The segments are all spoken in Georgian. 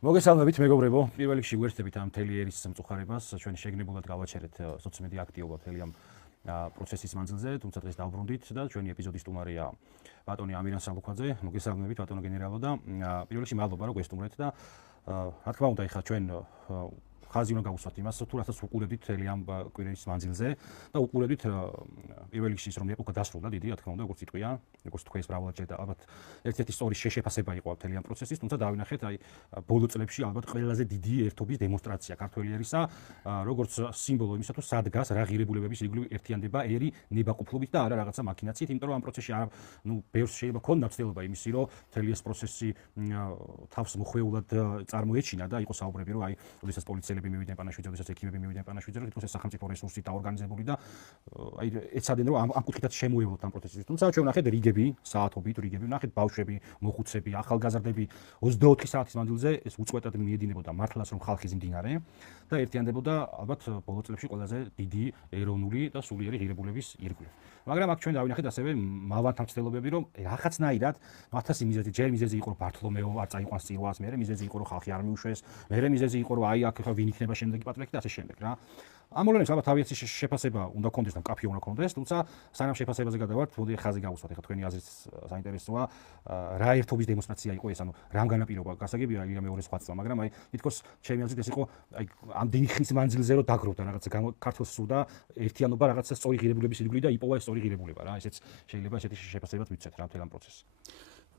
მოგესალმებით მეგობრებო, პირველ რიგში ვერთდებით ამ თელიერის მწუხარებას, ჩვენ შეგნებულად გავაჩერეთ სოციომედია აქტიობა თელი ამ პროცესის მანძილზე, თუმცა დღეს დავბრუნდით და ჩვენი ეპიზოდის სტუმარია ბატონი ამირან სალუქვაძე. მოგესალმებით ბატონო გენერალო და პირველ რიგში მადლობა რომ გვესტუმრეთ და რა თქმა უნდა, ეხლა ჩვენ ხაზი უნდა გავუსვათ იმას, თუ რასაც უყურებდით თელი ამ კვირის მანძილზე და უყურებდით პირველ რიგში ის რომ ეპოქა დასრულდა დიდი, რა თქმა უნდა, როგორც იტყვია, როგორც თქვენს ბრავალად შედა, ალბათ ერთ-ერთი სწორი შეშეფასება იყო თელი ამ პროცესის, თუმცა დავინახეთ აი ბოლო წლებში ალბათ ყველაზე დიდი ერთობის დემონსტრაცია ქართველიერისა, როგორც სიმბოლო იმისა, თუ სად დგას რა ღირებულებების ირგვლივ ერთიანდება ერი ნებაყოფლობით და არა რაღაცა მაქინაციით, იმიტომ რომ ამ პროცესში არა, ბევრს შეიძლება ქონდა ცდილობა იმისი, რომ თელი ეს პროცესი თავს მოხვეულად წარმოეჩინა და იყო საუბრები, რომ აი, როდესაც პოლიციელები მივიდნენ პანაშვიდზე, როდესაც ექიმები მივიდნენ პანაშვიდზე, რომ თითქოს ეს სახელმწიფო რესურსით დაორგანიზებული და აი ეცადნენ რომ ამ კუთხითაც შემოევლოთ ამ პროცესის. თუმცა ჩვენ ვნახეთ რიგები, საათობით რიგები, ვნახეთ ბავშვები, მოხუცები, ახალგაზრდები 24 საათის მანძილზე ეს უწყვეტად მიედინებოდა მართლაც რომ ხალხი ზიმდინარე და ერთიანდებოდა ალბათ ბოლო წლებში ყველაზე დიდი ეროვნული და სულიერი ღირებულების ირგვლივ. მაგრამ აქ ჩვენ დავინახეთ ასევე მალვანთა მცდელობები, რომ რაღაცნაირად მათასი მიზეზი, ჯერ მიზეზი იყო რომ ბართლომეო არ წაიყვანს წილვას, მერე მიზეზი იყო რომ ხალხი არ მიუშვეს, მერე მიზეზი იყო რომ აი აქ ხა ვინ იქნება შემდეგი პატრიარქი და ასე შემდეგ რა. ამ მოვლენებს ალბათ თავისი შეფასება უნდა კონდეს და მკაფიო უნდა კონდეს, თუმცა სანამ შეფასებაზე გადავართ, მოდი ხაზი გავუსვათ, ეხლა თქვენი აზრიც საინტერესოა, რა ერთობის დემონსტრაცია იყო ეს, ანუ რამ განაპირობა, გასაგებია ილია მეორე სხვა წლა, მაგრამ აი თითქოს ჩემი აზრით ეს იყო აი ამდენი ხნის მანძილზე რომ დაგროვდა რაღაცა ქართლს სურდა ერთიანობა რაღაცა სწორი ღირებულების ირგვლივ და იპოვა ეს სწორი ღირებულება რა, ესეც შეიძლება ესეთი შეფასებაც ვიცეთ რა მთელ ამ პროცესს.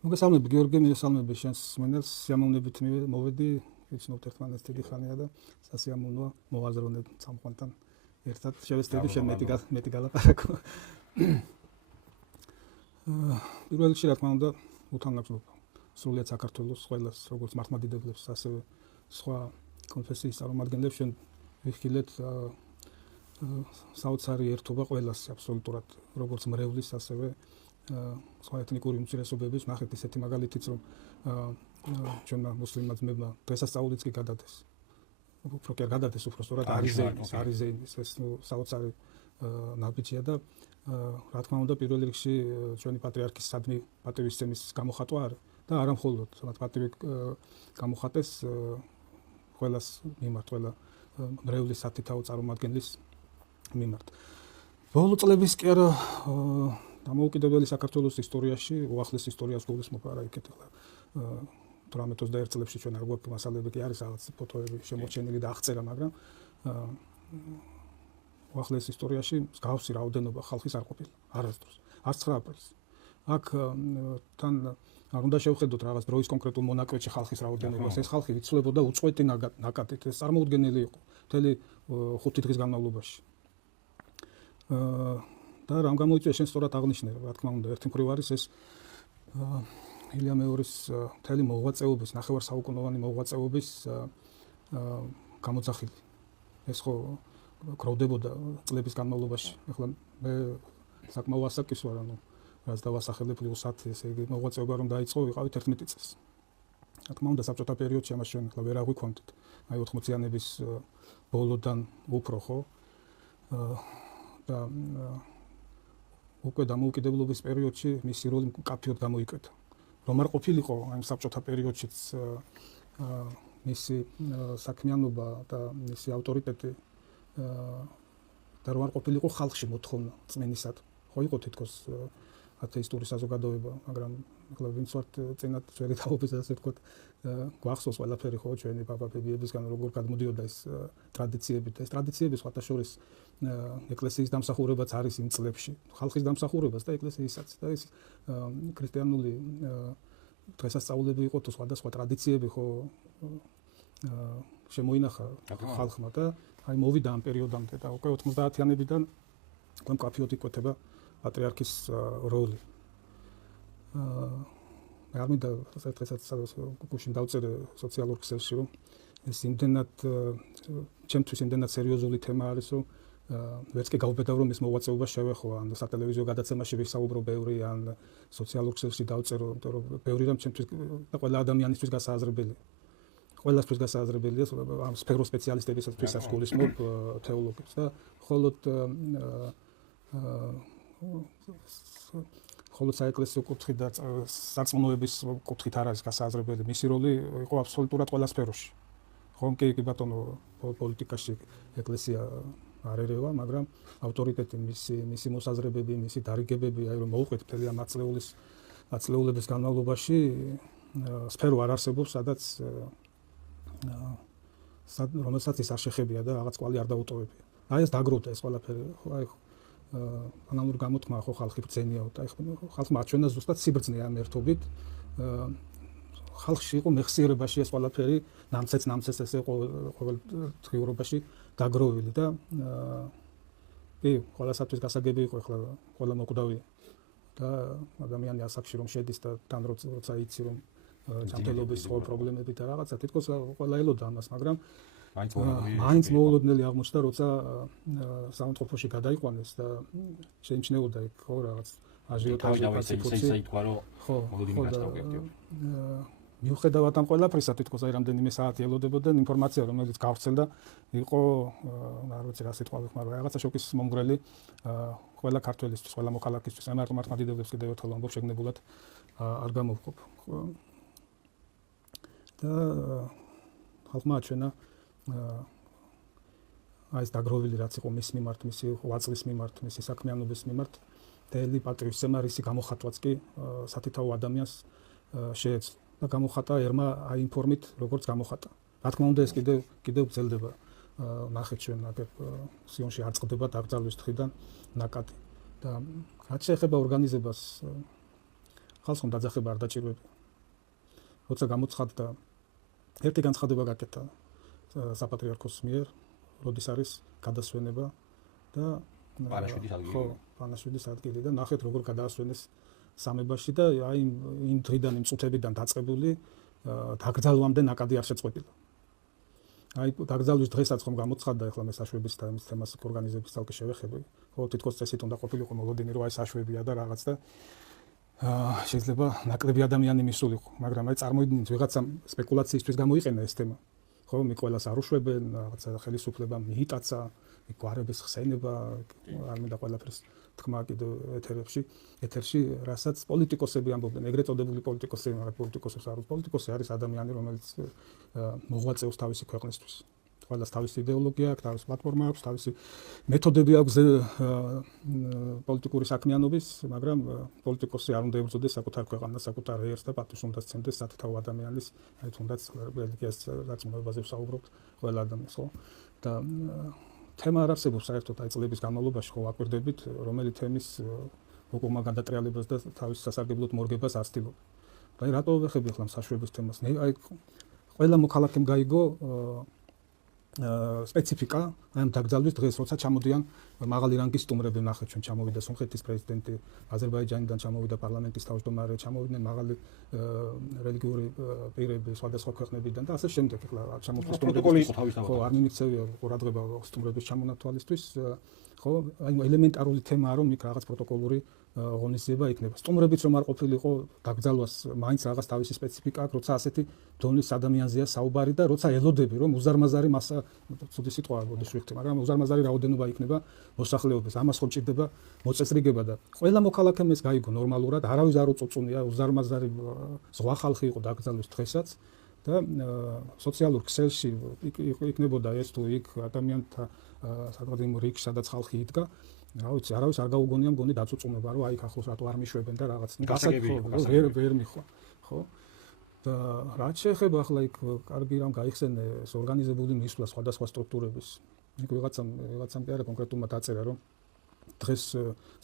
მოგესალმებით გიორგი, მოგესალმებით შენს მენელს, სიამოვნებით მოვედი, ვიცნობთ ერთმანეთს დიდი ხანია და სასიამოვნოა მოვაზროვნეთ სამყაროდან ერთად შევეცდები შენ მეტი გალაპარაკო. პირველ რიგში რა თქმა უნდა უთანაგზობა სრულიად საქართველოს ყველას, როგორც მართლმადიდებლებს, ასევე სხვა კონფესიის წარმომადგენლებს ჩვენ ვიხილეთ საოცარი ერთობა ყველას აბსოლუტურად, როგორც მრევლის, ასევე სხვა ეთნიკური უმცირესობების, ნახეთ ისეთი მაგალითიც რომ ჩვენმა მუსლიმმა ძმებმა დღესასწაულიც კი გადადეს. უფრო კი არ გადადეს, უფრო სწორად არის ეს საოცარი ნაბიჯია და რა თქმა უნდა პირველ რიგში ჩვენი პატრიარქის სადმი პატივისცემის გამოხატვა არის და არა მხოლოდ მათ პატივი გამოხატეს ყველას მიმართ, ყველა მრევლის სათითაო წარმომადგენლის მიმართ. ბოლო წლების კი არა დამოუკიდებელი საქართველოს ისტორიაში, უახლეს ისტორიას გულისხმობ არა იქეთ ახლა 18-21 წლებში ჩვენ არ გვაქვს მასალები კი არის რაღაც ფოტოები შემორჩენილი და აღწერა, მაგრამ უახლეს ისტორიაში მსგავსი რაოდენობა ხალხის არ ყოფილა არასდროს, არც 9 აპრილს. აქ თან არ უნდა შევხედოთ რაღაც დროის კონკრეტულ მონაკვეთში ხალხის რაოდენობას, ეს ხალხი იცვლებოდა უწყვეტი ნაკადით, ეს წარმოუდგენელი იყო მთელი 5 დღის განმავლობაში. და რამ გამოიწვია შენ სწორად აღნიშნე, რა თქმა უნდა, ერთი მხრივ არის ეს ილია მეორის მთელი მოღვაწეობის, ნახევარსაუკუნოვანი მოღვაწეობის გამოძახილი. ეს ხო გროვდებოდა წლების განმავლობაში. ახლა მე საკმაო ასაკის ვარ, ანუ რაც დავასახელებ +10, ესე იგი მოღვაწეობა რომ დაიწყო, ვიყავით 11 წელს. რა თქმა უნდა, საბჭოთა პერიოდში ამას ჩვენ ახლა ვერ აღვიქვამთ. აი 80-იანების ბოლოდან უფრო ხო და უკვე დამოუკიდებლობის პერიოდში მისი როლი მკაფიოდ გამოიკვეთა. რომ არ ყოფილიყო აი საბჭოთა პერიოდშიც მისი საქმიანობა და მისი ავტორიტეტი და რომ არ ყოფილიყო ხალხში მოთხოვნა წმენისად. ხო იყო თითქოს ათეისტური საზოგადოება, მაგრამ ახლა ვინც ვართ წინათ ძველი თაობის ასე ვთქვათ, გვახსოვს ყველაფერი ხო ჩვენი პაპა-ბებიებისგან როგორ გადმოდიოდა ეს ტრადიციები და ეს ტრადიციები სხვათა შორის ეკლესიის დამსახურებაც არის იმ წლებში, ხალხის დამსახურებას და ეკლესიისაც და ეს ქრისტიანული დღესასწაულები იყო თუ სხვადასხვა ტრადიციები ხო შემოინახა ხალხმა და აი მოვიდა ამ პერიოდამდე და უკვე 90-იანებიდან უკვე მკაფიოდ იკვეთება პატრიარქის როლი. მე არ მინდა დღესაც გუშინ დავწერე სოციალურ ქსელში რომ ეს იმდენად ჩემთვის იმდენად სერიოზული თემა არის რომ ვერც კი გავბედავ რომ ეს მოღვაწეობა შევეხო ან სატელევიზიო გადაცემაში ვისაუბრო ბევრი ან სოციალურ ქსელში დავწერო, იმიტომ რომ ბევრი რამ ჩემთვის და ყველა ადამიანისთვის გასააზრებელი. ყველასთვის გასააზრებელია ამ სფეროს სპეციალისტებისთვისაც გულისხმობ თეოლოგებს და მხოლოდ ხოლო საეკლესიო კუთხით და სარწმუნოების კუთხით არ არის გასააზრებელი. მისი როლი იყო აბსოლუტურად ყველა სფეროში. ხომ კი ბატონო პოლიტიკაში ეკლესია არ ერევა, მაგრამ ავტორიტეტი მისი მოსაზრებები, მისი დარიგებები, აი რომ მოუყვეთ მთელი ამ აწლეულების განმავლობაში სფერო არ არსებობს, სადაც რომელსაც ის არ შეხებია და რაღაც კვალი არ დაუტოვებია. აი ეს დაგროვდა ეს ყველაფერი, აი ანალოგური გამოთქმა ხო ხალხი ბრძენია, აი ხალხმა აჩვენა ზუსტად სიბრძნე ამ ერთობით. ხალხში იყო მეხსიერებაში ეს ყველაფერი, ნამცეც ესე ყოველ დღიურობაში დაგროვილი და კი, ყველასათვის გასაგები იყო ახლა ყველა მოკვდავია და ადამიანი ასაკში რომ შედის და თან როცა იცი რომ ჯანმრთელობის სხვა პრობლემები და რაღაცა თითქოს ყველა ელოდა ამას, მაგრამ მაინც მოულოდნელი აღმოჩნდა, როცა საავადმყოფოში გადაიყვანეს და შეიმჩნეოდა იქ ხო რაღაც აჟიოტაჟი პაციფიკაცი. ხო, მიუხედავად ამ ყველაფრისა, თითქოს აი რამდენიმე საათი ელოდებოდა ინფორმაცია, რომელიც გავრცელდა, იყო არ ვიცი რა სიტყვა ვიხმარო, რაღაცა შოკის მომგვრელი ყველა ქართველისთვის, ყველა მოქალაქისთვის, ამ მართლმადიდებლებს კიდევ ერთხელ ამბობ შეგნებულად არ გამოვყოფ. და ხალხმა აჩვენა აი ეს დაგროვილი რაც იყო მის მიმართ, მისი ღვაწლის მიმართ, მისი საქმიანობის მიმართ, მთელი პატრიოტიზმი, რისი გამოხატვაც კი სათითაო ადამიანს შეეძლო. და გამოხატა ერმა აინფორმით როგორც გამოხატა. რა თქმა უნდა ეს კიდევ გრძელდება. ნახეთ ჩვენ აგერ სიონში არ წყდება დაკრძალვის დღიდან ნაკადი. და რაც შეეხება ორგანიზებას ხალხს უნდა დაძახება არ დაჭირვებია. როცა გამოცხადდა ერთი განცხადება გაკეთა საპატრიარქოს მიერ, როდის არის გადასვენება და პანაშვიდის ადგილი და ნახეთ როგორ გადაასვენეს სამებაში და აი იმ დღიდან იმ წუთებიდან დაწყებული დაკრძალვამდე ნაკადი არ შეწყვეტილა. აი დაკრძალვის დღესაც ხომ გამოცხადდა, ახლა მე საშვების და იმის თემას ორგანიზების ცალკე შევეხები. ხო, თითქოს წესით უნდა ყოფილიყო მოლოდინი, რომ აი საშვებია და რაღაც და შეიძლება ნაკლები ადამიანი მისულიყო, მაგრამ აი წარმოიდგინეთ ვიღაცა სპეკულაციისთვის გამოიყენა ეს თემა. ხო, მე ყველას არ უშვებენ, რაღაცა ხელისუფლება მიიტაცა, გვარების ხსენება, არ მინდა ყველაფერს თქმა კიდევ ეთერში, რასაც პოლიტიკოსები ამბობენ, ეგრეთ წოდებული პოლიტიკოსები, მაგრამ პოლიტიკოსებს არ აქვს. პოლიტიკოსი არის ადამიანი, რომელიც მოღვაწეობს თავისი ქვეყნისთვის. ყველას თავისი იდეოლოგია აქვს, თავისი პლატფორმა აქვს, თავისი მეთოდები აქვს პოლიტიკური საქმიანობის, მაგრამ პოლიტიკოსი არ უნდა ებრძოდეს საკუთარ ქვეყანას, საკუთარ ერს და პატივს უნდა სცემდეს სათითაო ადამიანის, აი თუნდაც რელიგიას დაწმობაზე ვსაუბრობთ ყველა ადამიანს, ხო? და თემა არ არსებობს საერთოდ აი წლების განმავლობაში, ხო აკვირდებით, რომელი თემის უკუმა გადატრიალებას და თავის სასარგებლოდ მორგებას ასtildeო. და აი რატო ვეხები ახლა საშვების თემას? აი ყველა მოქალაქემ გაიგო სპეციფიკა ამ დაკრძალვის დღეს, როცა ჩამოდიან მაღალი რანგის სტუმრები, ნახეთ ჩვენ ჩამოვიდა სომხეთის პრეზიდენტი, აზერბაიჯანიდან ჩამოვიდა პარლამენტის თავმჯდომარე, ჩამოვიდნენ მაღალი რელიგიური პირები სხვადასხვა ქვეყნებიდან და ასე შემდეგ. ახლა ჩამოვიდა სტუმრები, ხო, არ მიმიქცევია ყურადღება სტუმრების ჩამონათვალისთვის, ხო, აი ელემენტარული თემაა, რომ იქ რაღაც პროტოკოლური ღონისძიება იქნება. სტუმრებიც რომ არ ყოფილიყო, დაკრძალვას მაინც რაღაც თავისი სპეციფიკა აქვს, როცა ასეთი დონის ადამიანზეა საუბარი და როცა ელოდები, რომ უზარმაზარი მასა, ცუდი სიტყვაა, ბოდიში ვიხდი, მაგრამ უზარმაზარი რაოდენობა იქნება მოსახლეობის. ამას ხომ ჭირდება მოწესრიგება და ყველა მოქალაქემ ეს გაიგო ნორმალურად, არავის არ უწუწუნია, უზარმაზარი ზღვა ხალხი იყო დაკრძალვის დღესაც და სოციალურ ქსელში იქნებოდა ეს თუ იქ ადამიანთა სადღაც იმ რიგში, სადაც ხალხი იდგა. რა ვიცი, არავის არ გაუგონია მგონი დაწუწუნება, რომ აი ახლოს რატო არ მიშვებენ და რაღაც. ვერ მიხვა, ხო? და რაც შეეხება ახლა იქ კარგი რამ გაიხსენე ეს ორგანიზებული მისვლა სხვადასხვა სტრუქტურების. იქ ვიღაცამ კი არა კონკრეტულად აწერა, რომ დღეს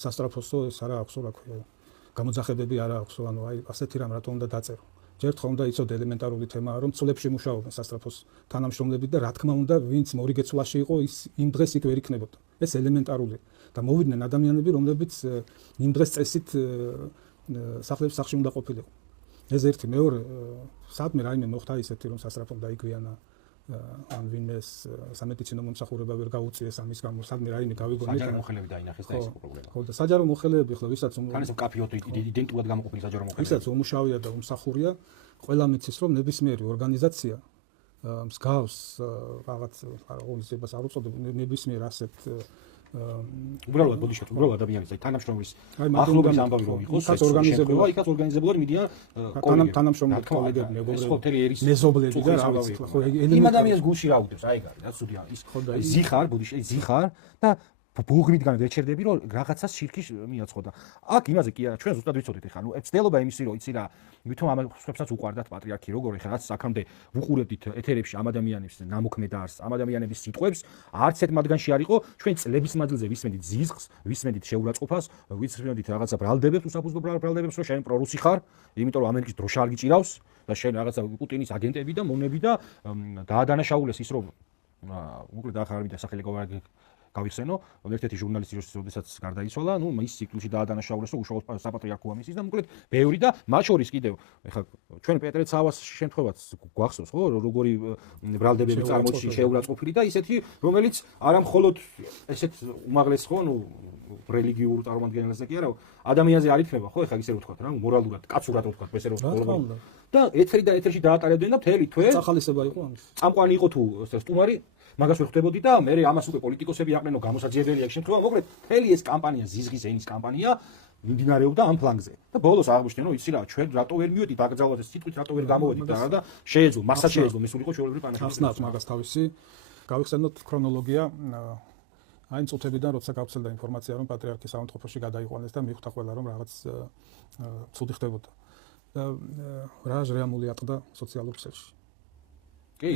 სასტრაფოსო ეს არა აქვს, რა ქვია, გამოძახებები არა აქვს, ანუ აი ასეთი რამ რატო უნდა დაწერო. ჯერ თქმა უნდა იცოდე ელემენტარული თემაა, რომ ცოლებში მუშაობენ სასტრაფოს თანამშრომლები და რა თქმა უნდა, ვინც მორიგეცვლაში იყო, ის იმ დღეს იქ ვერ იქნებოდა. ეს ელემენტარულია. და მოვიდნენ ადამიანები, რომლებიც იმ დღეს წესით სახლში უნდა ყოფილიყო. ეს ერთი, მეორე, სადმე რაიმე მოხდა ისეთი, რომ სასტრაფომ დაიგვიანა ან ვინმეს სამედიცინო მომსახურება ვერ გაუწიეს ამის გამო, სადმე რაიმე გავიგონეთ. საჯარო მოხელეები დაინახეს და ეს პრობლემა. ხო, და საჯარო მოხელეები ხლა ვისაც კაფიოთ იდენტურად გამოყოფილი საჯარო მოხელეები. ვისაც უმუშავია და უმსახურია, ყველა მიცის რომ ნებისმიერი ორგანიზაცია მსგავს რაღაც ორგანიზებას არ უწოდებ ნებისმიერ ასეთ უბრალოდ ბოდიშეთ, უბრალოდ ადამიანის, აი თანამშრომლის აი ახლობის ამბავი რომ იყოს, იქაც ორგანიზებულად, იქაც ორგანიზებულად მიდიან თანამშრომლები, კოლეგები, მეგობრები, მეზობლები და რა ვიცი, ხო, იმ ადამიანის გულში რა უდევს, აი გარდა, ცუდია ის ზიხარ, ბოდიში, ზიხარ და ბუღრიდან ვეჩერდები რომ რაღაცას შირქის მიაწყო და აქ იმაზე კი არა ჩვენ ზუსტად ვიცოდით ეხლა ნუ ცდელობა იმისი რომ იცი რა ვითომ ამ სხვებსაც უყვარდათ პატრიარქი როგორ ეხლა რაც აქამდე ვუყურებდით ეთერებში ამ ადამიანებს ნამოქმედარს ამ ადამიანების სიტყვებს არც ერთ მათგანში არ იყო ჩვენ წლების მანძილზე ვისმენდით ზიზღს ვისმენდით შეურაცხყოფას ვისმენდით რაღაცა ბრალდებებს უსაფუძვლო ბრალდებებს რომ შენ პრორუსი ხარ იმიტომ რომ ამერიკის დროშა არ გიჭირავს და შენ რაღაცა პუტინის აგენტები და მონები და დაადანაშაულეს ის რომ უკლედ ახლა არ მინდა სახელი გავიხსენო, ერთ-ერთი ჟურნალისტი როდესაც გარდაიცვალა, ნუ მის ციკლში დაადანაშაულეს, რომ უშუალოდ საპატრიარქოა მისის და მოკლედ ბევრი და მათ შორის კიდევ ეხლა ჩვენ პეტრე ცავას შემთხვევაც გვახსოვს, ხო, როგორი ბრალდებები წარმოჩი შეურაცხყოფილი და ისეთი, რომელიც არა მხოლოდ ესეთ უმაღლეს ხო, ნუ რელიგიურ წარმომადგენელს კი არა, ადამიანზე არ იქნება, ხო, ეხლა ისე რომ ვთქვათ რა, მორალურად, კაცურად ვთქვათ, ესე რომ ვთქვათ. და ეთერში დაატარებდნენ და მთელი თვე სახალისება იყო ამის. წამყვანი იყო თუ სტუმარი მაგას ვხვდებოდი და მე ამას უკვე პოლიტიკოსები აყენო გამოსაძიებელია ეს შემთხვევა, მოკლედ მთელი ეს კამპანია, ზიზღის ენის კამპანია მიმდინარეობდა ამ ფლანგზე. და ბოლოს აღმოჩნდა, რომ იცი რა, ჩვენ რატო ვერ მივედით დაკრძალვაზე, სიტყვით რატო ვერ გამოვედით და შეეძლო, მასა შეეძლო, მისულიყო ჩვეულებრივი პანაჟი. ხსნათ მაგას თავისი. გავიხსენოთ ქრონოლოგია. აი წუთებიდან როცა გავცელდა ინფორმაცია, რომ პატრიარქი საუნდტროფოში გადაიყვანეს და მიხვდა ყველა რომ რაღაც ცუდი ხდებოდა. და რა ჟრეამული ატყდა სოციალურ ქსელში. კი,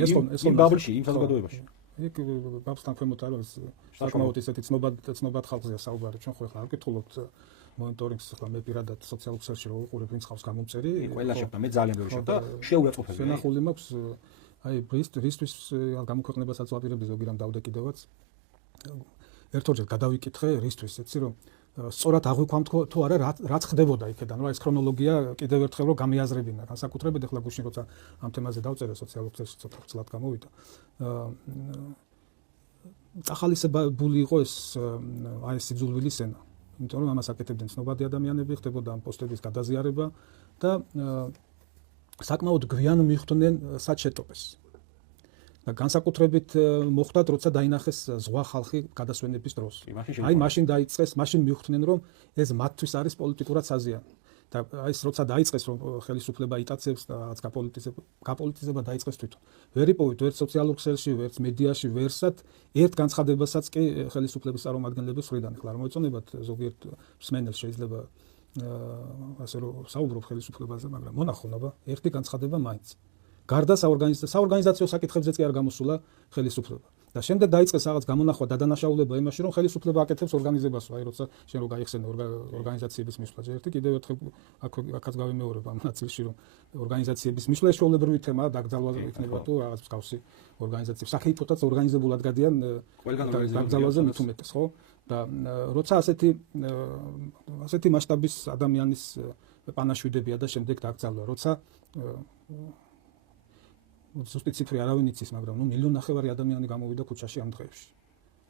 იმ ბაბლში, იმ საზოგადოებაში. იქ ბაბსთან ქვემოთ არის საკმაოდ ისეთი ცნობად ხალხზეა საუბარი. ჩვენ ხო ახლა არ ვკითხულობთ მონიტორინგს, ახლა მე პირადად სოციალურ ქსელში რო ვიყურებ ვინც ხავს გამომწერი. ყველა შეხვდა, მე ძალიან ბევრი შეხვდა, შეურაცხყოფები. შენახული მაქვს აი რისთვის გამოქვეყნებასაც ვაპირებდი ზოგი რამ დავდე კიდევაც. ერთօრჯერ გადავიკითხე რისთვის, ეცი რომ სწორად აღვიქვამთ თუ არა რაც ხდებოდა იქედან, რა ეს ქრონოლოგია კიდევ ერთხელ რომ გამიაზრებინა, განსაკუთრებით ახლა გუშინ როცა ამ თემაზე დავწერე სოციალურ ქსელში ცოტა ვრცლად გამოვიდა. წახალისებული იყო ეს აი ეს სიძულვილის ენა, იმიტომ რომ ამას აკეთებდნენ ცნობადი ადამიანები, ხდებოდა ამ პოსტების გადაზიარება და საკმაოდ გვიან მიხვდნენ საჩეტობას. და განსაკუთრებით მოხდათ როცა დაინახეს ზღვა ხალხი გადასვენების დროს. აი მაშინ დაიწყეს, მაშინ მიხვდნენ რომ ეს მათთვის არის პოლიტიკურად საზიანი. და აი ეს როცა დაიწყეს რომ ხელისუფლება იტაცებს და რაც გაპოლიტიზება დაიწყეს თვითონ. ვერ იპოვით ვერც სოციალურ ქსელში, ვერც მედიაში, ვერსად ერთ განცხადებასაც კი ხელისუფლების წარმომადგენლების მხრიდან. ახლა არ მოეწონებათ ზოგიერთ მსმენელს შეიძლება ასე რომ საუბრობ ხელისუფლებაზე, მაგრამ მონახონ აბა ერთი განცხადება მაინც. გარდა საორგანიზაციო საკითხებზეც კი არ გამოსულა ხელისუფლება. და შემდეგ დაიწყეს რაღაც გამონახვა და დანაშაულება იმაში, რომ ხელისუფლება აკეთებს ორგანიზებას, აი როცა შენ რო გაიხსენე ორგანიზაციების მისვლა, ერთი კიდევ ერთხელ აქაც გავიმეორებ ამ ნაწილში, რომ ორგანიზაციების მისვლა შეულებრივი თემაა, დაკრძალვაზე იქნება თუ რაღაც მსგავსი ორგანიზაციები. საქეითოთაც ორგანიზებულად გადიან დაკრძალვაზე მით უმეტეს, ხო? და როცა ასეთი მასშტაბის ადამიანის პანაშვიდებია და შემდეგ დაკრძალვა, როცა ზუსტი ციფრი არავინ იცის, მაგრამ ნუ 1.5 მილიონ ადამიანი გამოვიდა ქუჩაში ამ დღეებში.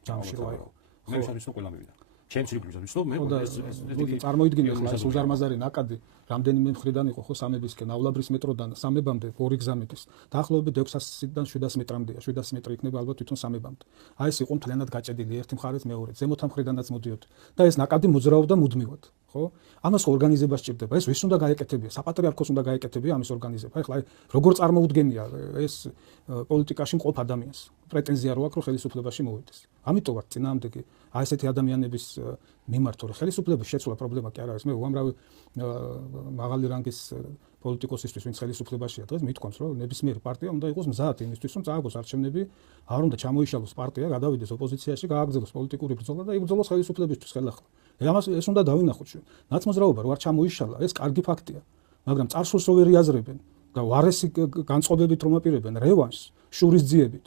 ჯამში რა იყო. მე ვიცი ყველა მივიდა. ჩემს რიგებს ვიცნობ მე წარმოიდგინე ახლა ეს უზარმაზარი ნაკადი რამდენიმე მხრიდან იყო ხო სამებისკენავლაბრის მეტროდან სამებამდე ორი გზა მიდის. დაახლოებით 600-დან 700 მეტრამდეა, 700 მეტრი იქნება ალბათ თვითონ სამებამდე. აი ეს იყო მთლიანად გაჭედილი ერთი მხარეს მეორე, ზემოთ მხრიდანაც მოდიოდა. და ეს ნაკადი მოძრაობდა მუდმივად. ხო? ამას ორგანიზება სჭირდება. ეს ვის უნდა გაეკეთებია? საპატრიარქოს უნდა გაეკეთებია ამის ორგანიზება. ეხლა აი როგორ წარმოუდგენია ეს პოლიტიკაში მყოფ ადამიანს. პრეტენზია რო აქვს რომ ხელისუფლებაში მოვიდეს. ამიტომ ვარ წინააღმდეგი აი ესეთი ადამიანების მიმართ, რომ ხელისუფლების შეცვლა პრობლემა კი არ არის. მე უამრავი მაღალი რანგის პოლიტიკოსისთვის, ვინც ხელისუფლებაშია დღეს, მithქვამს, რომ ნებისმიერი პარტია უნდა იყოს მზად იმისთვის, რომ წააგოს არჩევნები, არ უნდა ჩამოიშალოს პარტია, გადავიდეს ოპოზიციაში, გააგრძელოს პოლიტიკური ბრძოლა და იბრძოლოს ხელისუფლებისთვის ხელახლა. ეს უნდა დავინახოთ ჩვენ. ნაცმოძრაობა რო არ ჩამოიშალა, ეს კარგი ფაქტია, მაგრამ წარსულს რო ვერ იაზრებენ და უარესი განწყობებით რომ აპირებენ რევანშს, შურისძიებით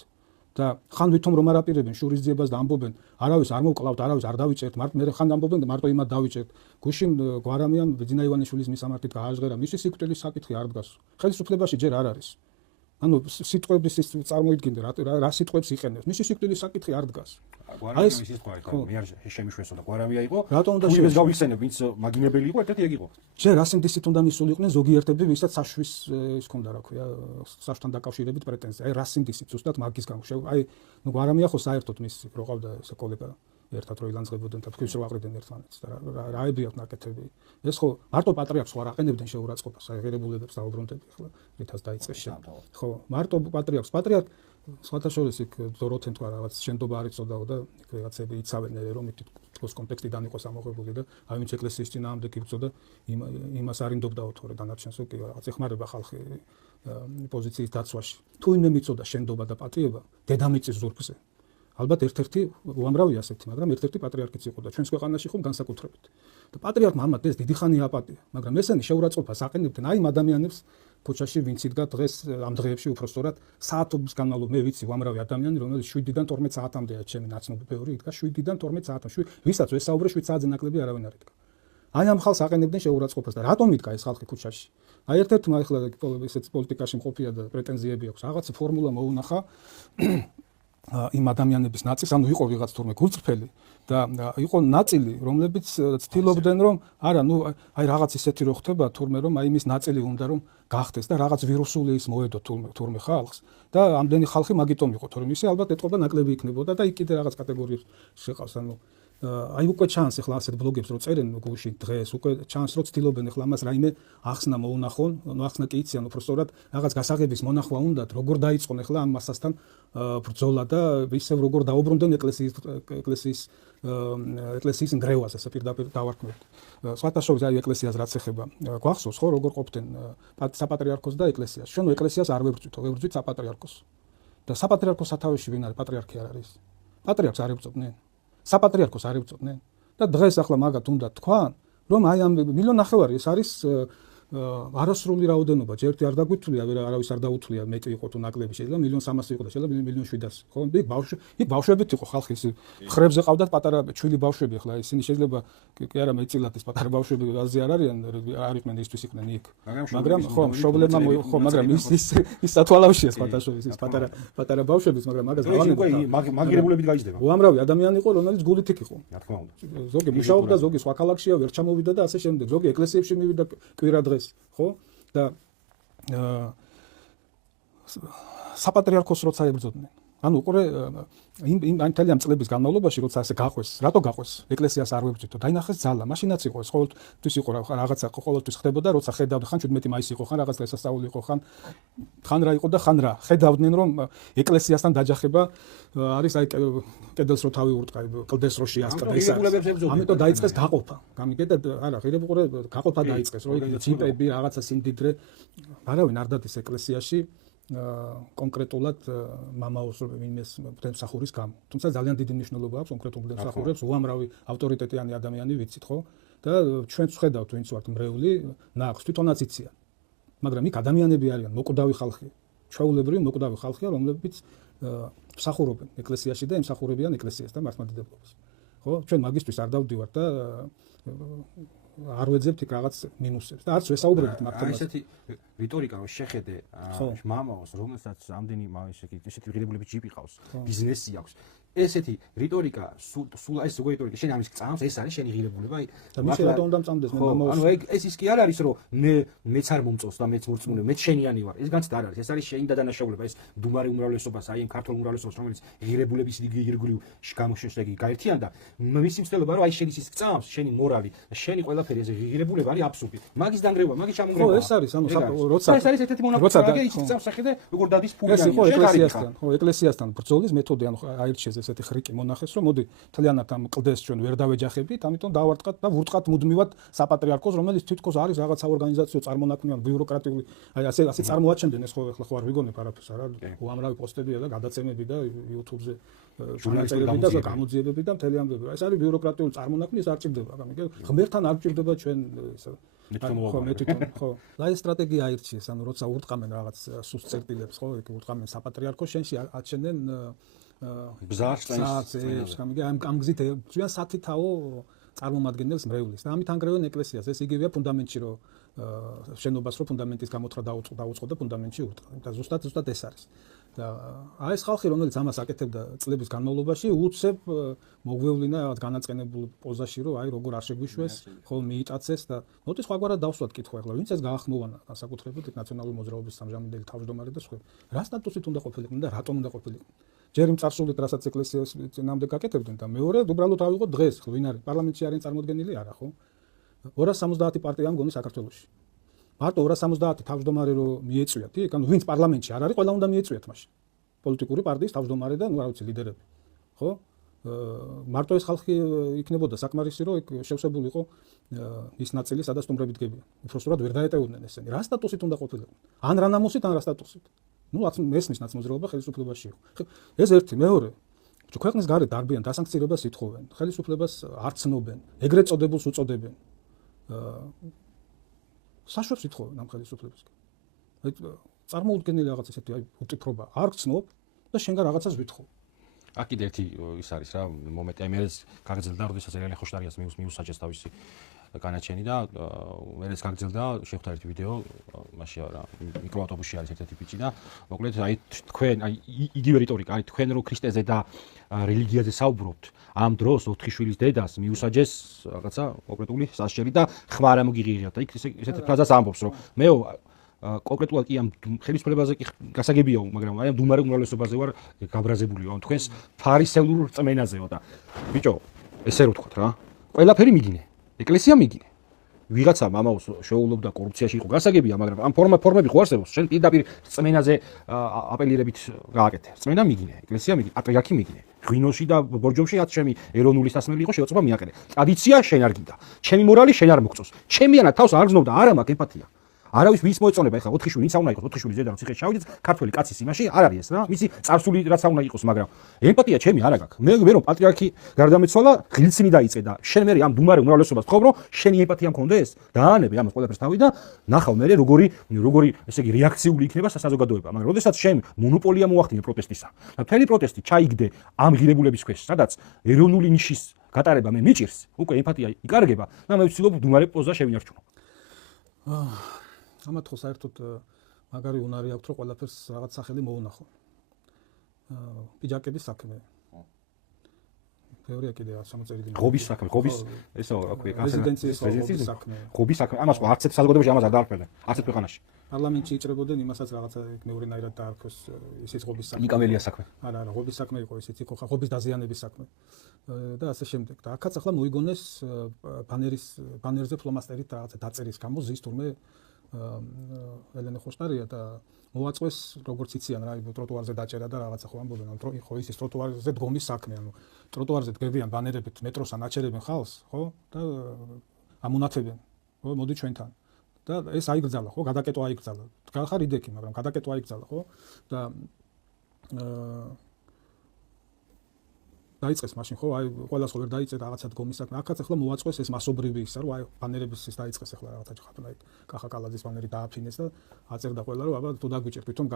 და ხან ვითომ რომ არ აპირებენ შურისძიებას და ამბობენ, არავის არ მოვკლავთ, არავის არ დავიჭერთ, მე ხან ამბობენ მარტო იმად დავიჭერთ. გუშინ გვარამიამ ბეძინა ივანიშვილის მისამართით გააჟღერა, მისი სიკვდილის საკითხი არ დგას. ხელისუფლებაში ჯერ არ არის. ანუ სიტყვების ის წარმოიდგინე რა სიტყვებს იყენებს. მისი სიკვდილის საკითხი არ დგას. აი ეს ის თქვა, მე არ შემიშვესო და გვარამია იყო. რატომ უნდა გავიხსენებ, ვინც მაგინებელი იყო, ერთ-ერთი ეგ იყო. ჯერ რასინდისით უნდა მისულიყვნენ ზოგიერთები, ვისაც საშვის ის ქონდა, რა ქვია, საშთან დაკავშირებით პრეტენზია. აი რასინდისით ზუსტად მაგის გამო. აი გვარამია ხო საერთოდ მის რო ყავდა ეს კოლეგა ერთად რო ილანძღებოდნენ და თქვენს რო აყრიდნენ ერთმანეთს და რაები აქვს ნაკეთები. ეს ხო მარტო პატრიარქს ხო არ აყენებდნენ შეურაცხყოფას, აი ღირებულებებს დაუბრუნდები ხო, რითაც დაიწყეს შენ. ხო, მარტო პატრიარქს სხვათა შორის იქ ზოროთენ თქვა რაღაც შენდობა არ იწოდაო და იქ რაღაცები იცავენ რომ თითქოს კონტექსტიდან იყოს ამოღებული და აი ვინც ეკლესიის წინააღმდეგ იბრძოდა იმას არ ინდობდაო თორე დანარჩენსო კი რაღაც ეხმარება ხალხი პოზიციის დაცვაში. თუ ვინმე მიწოდა შენდობა და პატიება დედამიწის ზურგზე ალბათ ერთ-ერთი უამრავი ასეთი, მაგრამ ერთ-ერთი პატრიარქიც იყო და ჩვენს ქვეყანაში ხომ განსაკუთრებით. და პატრიარქმა ამათ ეს დიდი ხანი აპატია, მაგრამ ესენი შეურაცხყოფას აყენებდნენ აი იმ ადამიანებს ქუჩაში, ვინც იდგა დღეს ამ დღეებში უпростоრად საათობის განმავლობაში მე ვიცი უამრავი ადამიანი, რომელიც 7-დან 12 საათამდეა ჩემი ნაცნობი ბევრი იდგა 7-დან 12 საათამდე. ვისაც ვესაუბრე 7 საათზე ნაკლები არავინ არ იდგა. აი ამ ხალხს აყენებდნენ შეურაცხყოფას და რატომ იდგა ეს ხალხი ქუჩაში? აი ერთ-ერთმა ახლა ესეც პოლიტიკაში მყოფია და პრეტენზიები აქვს. რაღაც ფორმულა მოუნახა იმ ადამიანების ნაწილს, ანუ იყო ვიღაც თურმე გულწრფელი და იყო ნაწილი, რომლებიც ცდილობდნენ რომ არა, ნუ აი რაღაც ისეთი რო ხდება თურმე რომ აი იმის ნაწილი უნდა რომ გახდეს და რაღაც ვირუსული ის მოედო თურმე ხალხს და ამდენი ხალხი მაგიტომ იყო, თორემ ისე ალბათ ეთყობა ნაკლები იქნებოდა და იქ კიდე რაღაც კატეგორიებს შეყავს, ანუ აი უკვე ჩანს ახლა ასეთ ბლოგებს რო წერენ გუშინ დღეს უკვე ჩანს რო ცდილობენ ახლა ამას რაიმე ახსნა მოუნახონ, ნუ ახსნა კი იციან, უბრალოდ რაღაც გასაღების მონახვა უნდათ, როგორ დაიწყონ ახლა ამ მასასთან ბრძოლა და ისევ როგორ დაუბრუნდნენ ეკლესიის ნგრევას, ასე პირდაპირ დავარქმევთ. სხვათა შორის აი ეკლესიას რაც ეხება, გვახსოვს ხო როგორ ყოფდნენ საპატრიარქოს და ეკლესიას. შენო ეკლესიას არ ვებრძვითო, ვებრძვით საპატრიარქოს. და საპატრიარქოს სათავეში ვინ არის? პატრიარქი არ არის. პატრიარქს არ ებრძოდნენ. საპატრიარქოს არ ებრძოდნენ და დღეს ახლა მაგათ უნდა თქვან რომ აი ამ 1.5 მილიონი ეს არის არასრული რაოდენობა, ჯერ ერთი არ დაგვითვლია, არავის არ დაუთვლია, მეტი იყო თუ ნაკლები, შეიძლება 1.300.000 იყო და შეიძლება 1.700.000, ხო? იქ ბავშვებიც იყო ხალხი, ხრებზე ყავდათ პატარა ჩვილი ბავშვები, ახლა ისინი შეიძლება კი არა მეწილად ეს პატარა ბავშვები აზი არ არიან, არ იყვნენ ისთვის იყვნენ იქ. მაგრამ ხო, მშობლებმა ხო, მაგრამ ის სათვალავშია სხვათა შორის ის პატარა ბავშვებიც, მაგრამ მაგას დავანებთ. მაგირებულებით გაიძდება. უამრავი ადამიანი იყო, რომელიც გულით იქ იყო. რა თქმა უნდა. ზოგი მუშაობდა, ზოგი სხვა ქალაქშია, ვერ ჩამოვიდა და ასე შემდეგ. ზოგი ეკლესიებში მივიდა კვირა დღეს, ხო? და საპატრიარქოს როცა ებრძოდნენ. ანუ უკვე იმ მთელი ამ წლების განმავლობაში როცა ასე გაყვეს, რატო გაყვეს? ეკლესიას არ ვებრძვითო. დაინახეს ძალა. მაშინაც იყო ეს ყოველთვის იყო რაღაცა ყოველთვის ხდებოდა, როცა ხედავდნენ, ხან 17 მაისი იყო, ხან რაღაც დღესასწაული იყო, ხან რა იყო და ხან რა. ხედავდნენ რომ ეკლესიასთან დაჯახება არის აი კედელს რო თავი ურტყა, კლდეს რო შეასწრა ეს. ამიტომ დაიწყეს გაყოფა. გამიგეთ არა, გაყოფა დაიწყეს, რომ ციპები რაღაცა სიმდიდრე არავინ არ დადის ეკლესიაში. კონკრეტულად მამაოს ვინმეს მსახურის გამო. თუმცა ძალიან დიდი მნიშვნელობა აქვს კონკრეტულ მსახურებს, უამრავი ავტორიტეტიანი ადამიანი ვიცით, ხო? და ჩვენც ხედავთ ვინც ვართ მრევლი, ნახს თვითონაც იციან. მაგრამ იქ ადამიანები არიან, მოკვდავი ხალხი. ჩვეულებრივი მოკვდავი ხალხია, რომლებიც მსახურობენ ეკლესიაში და ემსახურებიან ეკლესიასთან მართლმადიდებლობას. ხო? ჩვენ მაგისტვის არ დავდივართ და არ ვეძებთ იქ რაღაც მინუსებს და არც ვესაუბრებთ მართლაც. აი ესეთი რიტორიკა რო შეხედე მამაოს, რომელსაც ამდენი ესეთი ღირებულების ჯიპი ყავს, ბიზნესი აქვს. ესეთი რიტორიკა სულ ეს როგორი რიტორიკა შენ ამის წამს, ეს არის შენი ღირებულება. და მის რატომ უნდა წამდეს მე მამაოს? ანუ ეს ის კი არ არის რომ მეც არ მომწონს და მეც მორწმუნე, მეც შენიანი ვარ. ეს განცდა არ არის. ეს არის შენი დანაშაულება, ეს დუმარი უმრავლესობას, აი ამ ქართულ უმრავლესობას, რომელიც ღირებულების ირგვლივ გამოშეშლეგი გაერთიანდა, მისი მცდელობა რომ აი შენის ის წამს, შენი მორალი, შენი ყველაფერი ეს ღირებულება არის აბსურდი. მაგის დანგრევა, მაგის ჩამონგრევა. ხო, ეს არის, ანუ როცა ეს არის ერთ-ერთი მონაპოვარია, ის წამს სახედე როგორ დადის ფულიანი. ეს იყო ეკლესიასთან, ხო, ეკლესიასთან ბრძოლის მეთოდი, ანუ აირჩიეს ესეთი ხრიკი მონახეს, რომ მოდი თლიანად ამ კლდეს ჩვენ ვერ დავეჯახებით, ამიტომ დავარტყათ და ვურტყათ მუდმივად საპატრიარქოს, რომელიც თითქოს არის რაღაცა ორგანიზაციო წარმონაქმნიანი, ბიუროკრატიული, აი ასე წარმოაჩენდნენ ეს ხო ახლა ხო არ ვიგონებ არაფერს, არა, უამრავი პოსტებია და გადაცემები და YouTube-ზე ჟურნალისტები და გამოძიებები და მთელი ამბები. ეს არის ბიუროკრატიული წარმონაქმნი, ეს არ ჭირდება, გამიგე? ღმერთთან არ ჭირდება ჩვენ ესა მე თვითონ ხო. და ეს სტრატეგია აირჩიეს, ანუ როცა ურტყამენ რაღაც სუსტ წერტილებს, ხო, იქ ურტყამენ საპატრიარქოს, შენში აჩენენ ბზარს, გამიგე, ამ გზით ძალიან სათითაო წარმომადგენელს მრევლის და ამით ანგრევენ ეკლესიას. ეს იგივეა ფუნდამენტში, რომ შენობას რო ფუნდამენტის გამოთხრა დაუწყო და ფუნდამენტში ურტყა. და ზუსტად ეს არის. და აი ეს ხალხი, რომელიც ამას აკეთებდა წლების განმავლობაში, უცებ მოგვევლინა რაღაც განაწყენებულ პოზაში, რომ აი როგორ არ შეგვიშვეს, ხო მიიტაცეს და მოდი სხვაგვარად დავსვათ კითხვა ახლა, ვინც ეს გაახმოვანა განსაკუთრებით ნაციონალური მოძრაობის სამჟამინდელი თავმჯდომარე და სხვა. რა სტატუსით უნდა ყოფილიყვნენ და რატომ უნდა ყოფილიყვნენ? ჯერ იმ წარსულით რასაც ეკლესიას წინამდე გაკეთებდნენ და მეორე უბრალოდ ავიღოთ დღეს ვინ არის პარლამენტში არიან წარმოდგენილი არა ხო 270 პარტია მგონი საქართველოში მარტო 270 თავმჯდომარე რო მიეწვიათ იქ ანუ ვინც პარლამენტში არ არის ყველა უნდა მიეწვიათ მაშინ პოლიტიკური პარტიის თავმჯდომარე და ნუ რა ვიცი ლიდერები ხო მარტო ეს ხალხი იქნებოდა საკმარისი რომ იქ შევსებულიყო ის ნაწილი სადაც სტუმრებით გებიან უბრალოდ ვერ დაეტეოდნენ ესენი რა სტატუსით უნდა ყოფილიყვნენ ან რა ნამოსით ან რა სტატუსით ნუ მესმის ნაცმოძრაობა ხელისუფლებაში იყო ეს ერთი მეორე ქვეყნის გარეთ დარბიან დასანქცირებას ითხოვენ ხელისუფლებას არ ცნობენ ეგრეთ წოდებულს უწოდებენ საშვებს ითხოვენ ამ ხელისუფლებისგან აი წარმოუდგენელი რაღაც ესეთი აი უტიფრობა არ გცნობ და შენგან რაღაცას ვითხოვ აქ კიდე ერთი ის არის რა მომენტი აი მე ეს გაგრძელდა როდესაც ელენე ხოშტარიას მიუსაჯეს თავისი განაჩენი და მე ეს გაგრძელდა შეხვდა ერთი ვიდეო მაშინ რა მიკროავტობუსში არის ერთ-ერთი ბიჭი და მოკლედ აი თქვენ აი იგივე რიტორიკა აი თქვენ რო ქრისტეზე და რელიგიაზე საუბრობთ ამ დროს 4 შვილის დედას მიუსაჯეს რაღაცა კონკრეტული სასჯელი და ხმარა მოგიღიღებთ და იქ ესეთი ფრაზას ამბობს რომ მე კონკრეტულად კი ამ ხელისუფლებაზე კი გასაგებია მაგრამ აი ამ დუმარე უმრავლესობაზე ვარ გაბრაზებული ამ თქვენს ფარისეულურ წმენაზეო და ბიჭო ესე რო თქვათ რა ყველაფერი მიგინე ეკლესია მიგინე ვიღაცა მამაოს შეუულობდა კორუფციაში იყო გასაგებია მაგრამ ამ ფორმები ხო არსებობს შენ პირდაპირ წმენაზე აპელირებით გააკეთე წმენა მიგინე ეკლესია მიგინე პატრიარქი მიგინე ღვინოში და ბორჯომში რაც ჩემი ეროვნული სასმელი იყო შეუწობა მიაყენე ტრადიცია შენ არ გინდა ჩემი მორალი შენ არ მოგწონს ჩემიანად თავს არ გზნობდა არა მაქვს ემპათია არავის ვის მოეწონება ეხლა 4 შვილი ვინც უნდა იყოს 4 შვილი ზედა რომ ციხეში ჩავიდეს ქართველი კაცის იმაში არ არის ეს რა მისი წარსული რაც უნდა იყოს მაგრამ ემპათია ჩემი არა გაქვს მე რომ პატრიარქი გარდამეცვალა ღილცინი დაიწყე და შენ მე ამ დუმარე უმრავლესობას თხოვ რომ შენი ემპათია მქონდეს დაანებე ამას ყველაფერს თავი და ნახავ მე როგორი ესე იგი რეაქციული იქნება საზოგადოება მაგრამ როდესაც შენ მონოპოლია მოახდინე პროტესტისა და მთელი პროტესტი ჩაიგდე ამ ღირებულების ქვეშ სადაც ეროვნული ნიშის გატარება მე მიჭირს უკვე ემპათია იკარგება და მე ვცდილობ დუმარე პოზა შევინარჩუნო ამათ ხო საერთოდ მაგარი უნარი აქვს რომ ყველაფერს რაღაც სახელი მოუნახო. პიჯაკების საქმე. თეორია კიდე სამოწერილი. ღობის საქმე, ღობის ესო რა ქვია, რეზიდენციის საქმე. ღობის საქმე, ამას ხო არც ერთ საზოგადოებაში ამას არ დაარქმევენ. არც ერთ ქვეყანაში. პარლამენტში იჭრებოდნენ იმასაც რაღაცა მეორენაირად დაარქვეს ისიც ღობის საქმე. ნიკამელია საქმე. არა, ღობის საქმე იყო ისიც იყო ღობის დაზიანების საქმე. და ასე შემდეგ. და აქაც ახლა მოიგონეს ბანერზე ფლომასტერით რაღაცა დაწერის გამო ზის თურმე ელენე ხოშტარია და მოაწყვეს როგორც იციან რა ტროტუარზე დაჭერა და რაღაცა ხო ამბობენ რომ ხო ის ტროტუარზე დგომის საქმე ანუ ტროტუარზე დგებიან ბანერებით მეტროსთან აჩერებენ ხალხს ხო და ამონათებენ ხო მოდი ჩვენთან და ეს აიგრძალა ხო გადაკეტვა აიგრძალა გახარ იდექი მაგრამ გადაკეტვა აიგრძალა ხო და დაიწყეს მაშინ ხო აი ყველას ხო ვერ დაიწყე რაღაცა დგომის საქმე აქაც ახლა მოაწყვეს ეს მასობრივი ისა რომ აი ბანერების ის დაიწყეს ახლა რაღაცა ხატუნა აი კახაკალაძის ბანერი დააფინეს და აწერდა ყველა რომ აბა თუ დაგვიჭერ თვითონ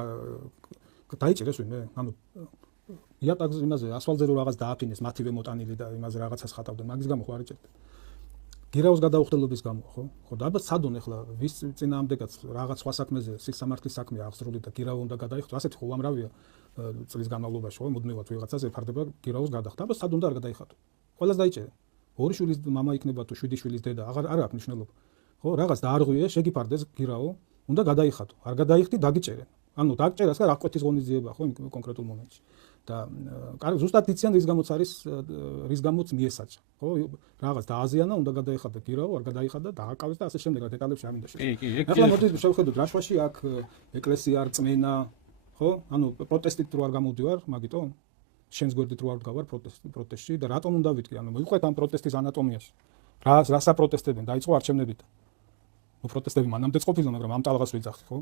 დაიჭერეს ვინმე ანუ იატაკზე იმაზე ასფალტზე რომ რაღაც დააფინეს მათივე მოტანილი და იმაზე რაღაცას ხატავდნენ მაგის გამო ხო არ იჭერდნენ გირაოს გადაუხდელობის გამო ხო და აბა სადონ ახლა ვის წინააღმდეგაც რაღაც სხვა საქმეზე სისამართლის საქმე აღსრული და გირაო უნდა გადაიხდო ასეთი ხო უამრავია წლის განმავლობაში ხო მუდმივად ვიღაცას ეფარდება გირაოს გადახდა აბა სად უნდა არ გადაიხადო ყველას დაიჭერე ორი შვილის მამა იქნება თუ 7 შვილის დედა არ აქვს მნიშვნელობა ხო რაღაც დაარღვიე შეგიფარდეს გირაო უნდა გადაიხადო არ გადაიხდი დაგიჭერენ ანუ დაგჭერას და რა ყვეთის ღონისძიება ხო იმ კონკრეტულ მომენტში და ზუსტად იციან რის გამოც არის რის გამოც მიესაჯა ხო რაღაც დააზიანა უნდა გადაიხადე გირაო არ გადაიხადა დააკავეს და ასე შემდეგ დეტალებში არ მინდა კი ახლა მოდით შევხედოთ რა შვაში აქ ეკლესია არ წმენა ხო ანუ პროტესტით რო არ გამოვდივარ მაგიტო შენს გვერდით რო არ ვდგავარ პროტესტში და რატომ უნდა ვიტყვი ანუ მივყვეთ ამ პროტესტის ანატომიაში რას აპროტესტებენ დაიწყო არჩევნებით ნუ პროტესტები მანამდეც ყოფილა მაგრამ ამ ტალღას ვიძახთ ხო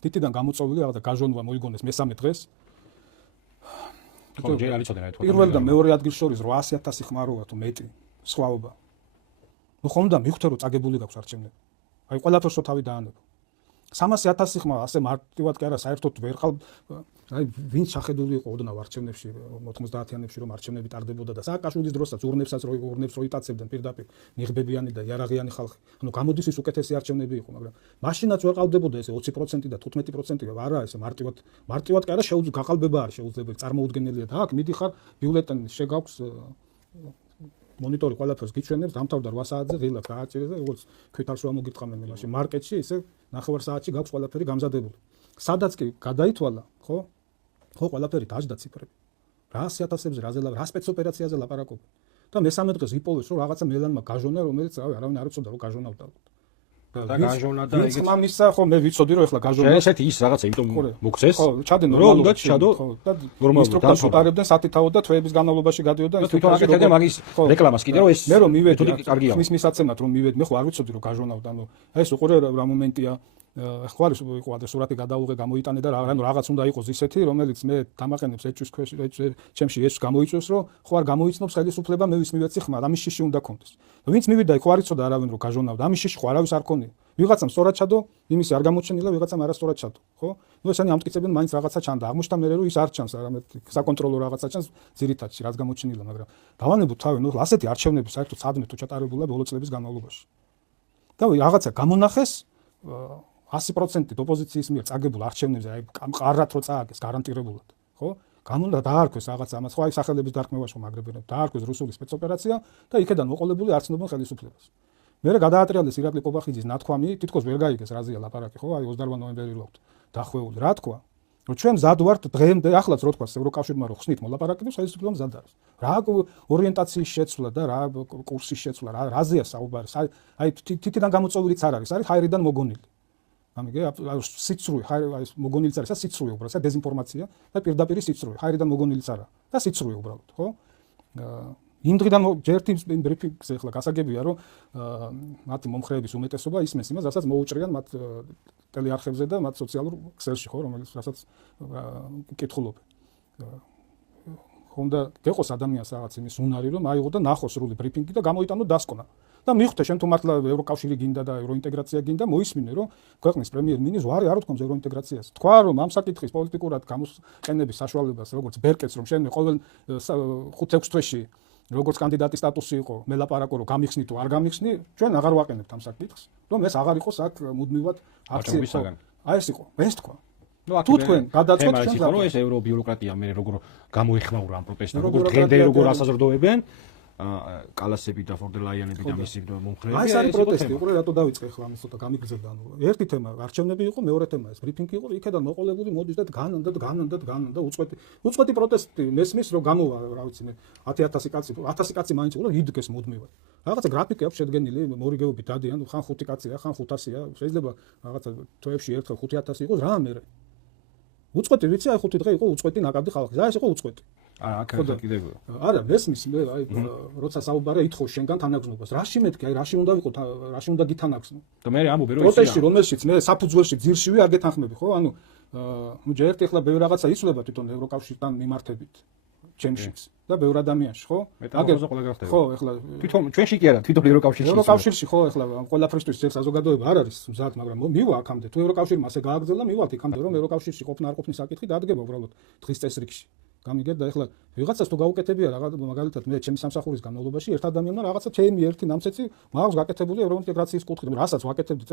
თითიდან გამოწვეული რაღაცა გაჟონვა მოიგონეს მესამე დღეს ხო ჯერ არ იცოდნენ რა თქმა უნდა პირველ და მეორე ადგილს შორის 800,000 ხმაროა თუ მეტი სხვაობა ნუ ხომ უნდა მივხვდე რომ წაგებული გაქვს არჩევნები აი ყველაფერს რო თავი დაანებო 300,000 ხმა ასე მარტივად კი არა საერთოდ ვერ ხალ აი ვინ შეხედული იყო ოდნავ არჩევნებში 90-იანებში რომ არჩევნები ტარდებოდა და სააკაშვილის დროსაც ურნებსაც რო იტაცებდნენ პირდაპირ ნიღბებიანი და იარაღიანი ხალხი ანუ გამოდის ის უკეთესი არჩევნები იყო მაგრამ მაშინაც ვერ ყალბდებოდა ესე 20% და 15% არა ესე მარტივად კი არა გაყალბება არის შეუძლებელი წარმოუდგენელია და აქ მიდიხარ ბიულეტენი შეგაქვს მონიტორი ყველაფერს გიჩვენებს დამთავრდა 8 საათზე ღილაკ გააჭირეს და როგორც ქვითარს რა მოგიტყამენ მაშინ მარკეტში ისე 9 საათში გაქვს ყველაფერი გამზადებული სადაც კი გადაითვალა ხო ყველაფერი დაждდა ციფრები რა 100-ათასებზე რა სპეცოპერაციაზე ლაპარაკობენ. და მესამე დღეს იპოვეს რომ რაღაცა მელანმა გაჟონა, რომელიც არავინ არ იცოდა რომ გაჟონავდა. და გაჟონა და ეგეც მამისა ხო მე ვიცოდი რომ ეხლა გაჟონა. ესეთი ის რაღაცა იმიტომ მოგცეს. ხო, ჩადე რომ უნდა ჩადო. და ინსტრუქტორს უტარებდნენ სათითაოდ და თვეების განმავლობაში გადიოდა და თვითონ აკეთებდა მაგის რეკლამას კიდე რომ ეს მე რომ მივედი კარგია. ხმის მისაცემად რომ მივედი მე ხო არ ვიცოდი რომ გაჟონავდა. ანუ ეს უყურე რა მომენტია. ხო არის იყო და სურათი გადაუღე გამოიტანე და რაღაც უნდა იყოს ისეთი რომელიც მე დამაყენებს ეჭვის ქვეშ ჩემში ეს გამოიწვევს რომ ხო არ გამოიცნობს ხელისუფლება მე ვის მივეცი ხმა ამის შიში უნდა კონდეს ვინც მივიდა იქ ხო არ იცოდა არავინ რომ გაჟონავდა ამის შიში ხო არავის არ ქონია ვიღაცამ სწორად ჩადო იმის არ გამოჩენილა ვიღაცამ არასწორად ჩადო ხო ნუ ესენი ამტკიცებენ მაინც რაღაცა ჩანდა აღმოჩნდა მე რომ ის არ ჩანს არამედ საკონტროლო რაღაცა ჩანს ძირითადში რაც გამოჩენილა მაგრამ დავანებოთ თავი ნუ ასეთი არჩევნები საერთოდ სადმე თუ ჩატარებულა ბოლო წლების განმავლობაში და რაღაცა გამონახეს 100% ოპოზიციის მიერ წაგებულ არჩევნებზე აი მყარად რო წააგეს გარანტირებულად ხო გამონდა დაარქვეს რაღაცა ამას ხო აი სახელების დარქმევაში მაგრებენ დაარქვეს რუსული სპეცოპერაცია და იქედან მოყოლებული არ ცნობენ ხელისუფლებას მერე გადაატრიალეს ირაკლი ყობახიძის ნათქვამი თითქოს ვერ გაიგეს რაზეა ლაპარაკი ხო აი 28 ნოემბერი ვაქვთ დახვეული რა თქვა რომ ჩვენ მზად ვართ დღემდე ახლაც რო თქვა ევროკავშირმა რო ხსნით მოლაპარაკებს ხელისუფლებამ მზად არის რა ორიენტაციის შეცვლა და რა კურსის შეცვლა რაზეა საუბარი აი თითიდან გამოწვეულიც არ არის ჰაერიდან მოგონილი ამიგე სიცრუე აი მოგონილიც არის სიცრუე უბრალოდ დეზინფორმაცია და პირდაპირ სიცრუე ჰაერიდან მოგონილიც არა და სიცრუე უბრალოდ ხო იმ დღიდან ჯერთი ბრიფინგზე ახლა გასაგებია რომ მათი მომხრეების უმეტესობა ისმენს იმას რასაც მოუჭრიან მათ ტელეარხებზე და მათ სოციალურ ქსელში ხო რომელიც რასაც კითხულობენ ხონდა გეყოს ადამიანს რაღაც იმის უნარი რომ აიღო და ნახოს სრული ბრიფინგი და გამოიტანო დასკვნა და მიხვდე შენ თუ მართლა ევროკავშირი გინდა და ევროინტეგრაცია გინდა მოისმინე რომ ქვეყნის პრემიერ-მინისტრს ვარი არ უთქვამს ევროინტეგრაციას თქვა რომ ამ საკითხის პოლიტიკურად გამოყენების საშუალებას როგორც ბერკეტს რომ შენ ყოველ 5-6 თვეში როგორც კანდიდატის სტატუსი იყო მე ლაპარაკო რომ გამიხსნი თუ არ გამიხსნი ჩვენ აღარ ვაყენებთ ამ საკითხს რომ ეს აღარ იყოს აქ მუდმივად აქციებისგან აი ეს იყო ეს თქვა თუ თქვენ გადაწყვეტთ ჩვენ რომ ეს ევრობიუროკრატია მე როგორ გამოიხმაურა ამ პროტესტს როგორ დღემდე როგორ ასაზრდოებენ კალასები და ფორდელაიანები და მისი მომხრეები აი ეს არის პროტესტი უყურე რატო დავიწყე ახლა ამის ცოტა გამიგრძელდა ანუ ერთი თემა არჩევნები იყო მეორე თემა ეს ბრიფინგი იყო იქედან მოყოლებული მოდის და განან და უწყვეტი პროტესტი მესმის რომ გამოვა რა ვიცი მე 10,000 კაცი მაინც უყურე იდგეს მუდმივად რაღაცა გრაფიკი აქვს შედგენილი მორიგეობით დადიან ხან 5 კაცია ხან 500-ია შეიძლება რაღაცა თვეებში ერთხელ 5,000 იყოს რა მე უწყვეტი ვიცი აი 5 დღე იყო უწყვეტი ნაკადი ხალხი და ეს იყო უწყვეტი აქ კიდევ არა მესმის მე აი როცა საუბარია ითხოვს შენგან თანაგზნობას რაში მეთქი აი რაში უნდა ვიყო რაში უნდა გითანაგზნო და მე ამბობე რომ პროტესტში რომელშიც მე საფუძველში ძირშივე არ გეთანხმები ხო ანუ ნუ ჯერ ერთი ახლა ბევრი რაღაცა იცვლება თვითონ ევროკავშირთან მიმართებით ჩემშიც და ბევრ ადამიანში ხო აგერზე ყველა გახდება ხო ახლა თვითონ ჩვენში კი არა თვითონ ევროკავშირში ხო ახლა ყველაფრისთვის ეს საზოგადოება არ არის მზად მაგრამ მივა აქამდე თუ ევროკავშირმა ასე გააგრძელა მივალთ იქამდე რომ ევროკავშირში ყოფნა არ ყოფნის საკითხი დადგება უბრალოდ დღის წესრიგში გამიგებ და ახლა ვიღაცას თუ გაუკეთებია რაღაც მაგალითად მე ჩემი სამსახურის განმავლობაში ერთ ადამიანმა რაღაცა ჩემი ერთი ნამცეცი მაქვს გაკეთებული ევროინტეგრაციის კუთხით რასაც ვაკეთებდი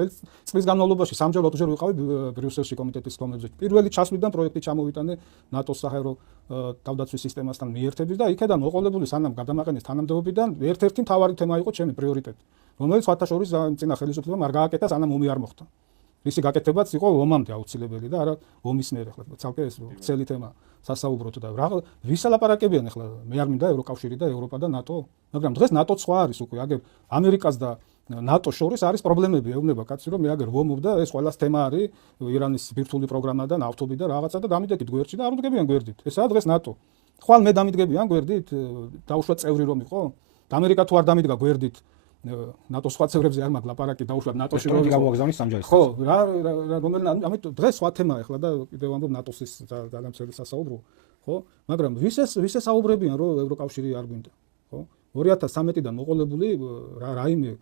წლის განმავლობაში სამჯერ 4-ჯერ ვიყავი ბრიუსელში კომიტეტის კომებზე პირველი ჩასვლიდან პროექტი ჩამოვიტანე ნატოს საჰაერო თავდაცვის სისტემასთან მიერთების და იქედან მოყოლებული სანამ გადამაყენეს თანამდებობიდან ერთ-ერთი მთავარი თემა იყო ჩემი პრიორიტეტი რომელიც ფათაშორის წინა ხელისუფლებამ არ გააკეთა სანამ ომი არ მოხდა ისი გაკეთებაც იყო ომამდე აუცილებელი და არა ომის მერე ახლა ცალკე ეს ცელი თემა სასაუბროთ და რა ვისალაპარაკებიან ახლა მე არ მინდა ევროკავშირი და ევროპა და ნატო მაგრამ დღეს ნატო სხვა არის უკვე აგერ ამერიკას და ნატოს შორის არის პრობლემები ეუბნება კაცი რომ მე აგერ ვომობ და ეს ყველას თემა არის ირანის ბირთვული პროგრამა და ნავთობი და რაღაცა და დამიდეკით გვერდში და არ მდგებიან გვერდით ესაა დღეს ნატო ხვალ მე დამიდგებიან გვერდით დაუშვათ წევრი რომ იყო და ამერიკა თუ არ დამიდგა გვერდით ნატოს სხვა წევრებზე არ მაგ ლაპარაკი დაუშვათ ნატოში რომ გამოგზავნის სამჯერ ხო რა ამიტომ დღეს სხვა თემაა ახლა და კიდევ ამბობ ნატოს ძალიან ძველი სასაუბრო ხო მაგრამ ვის ეს საუბრებიან რომ ევროკავშირი არ გვინდა ხო 2013-დან მოყოლებული რაიმე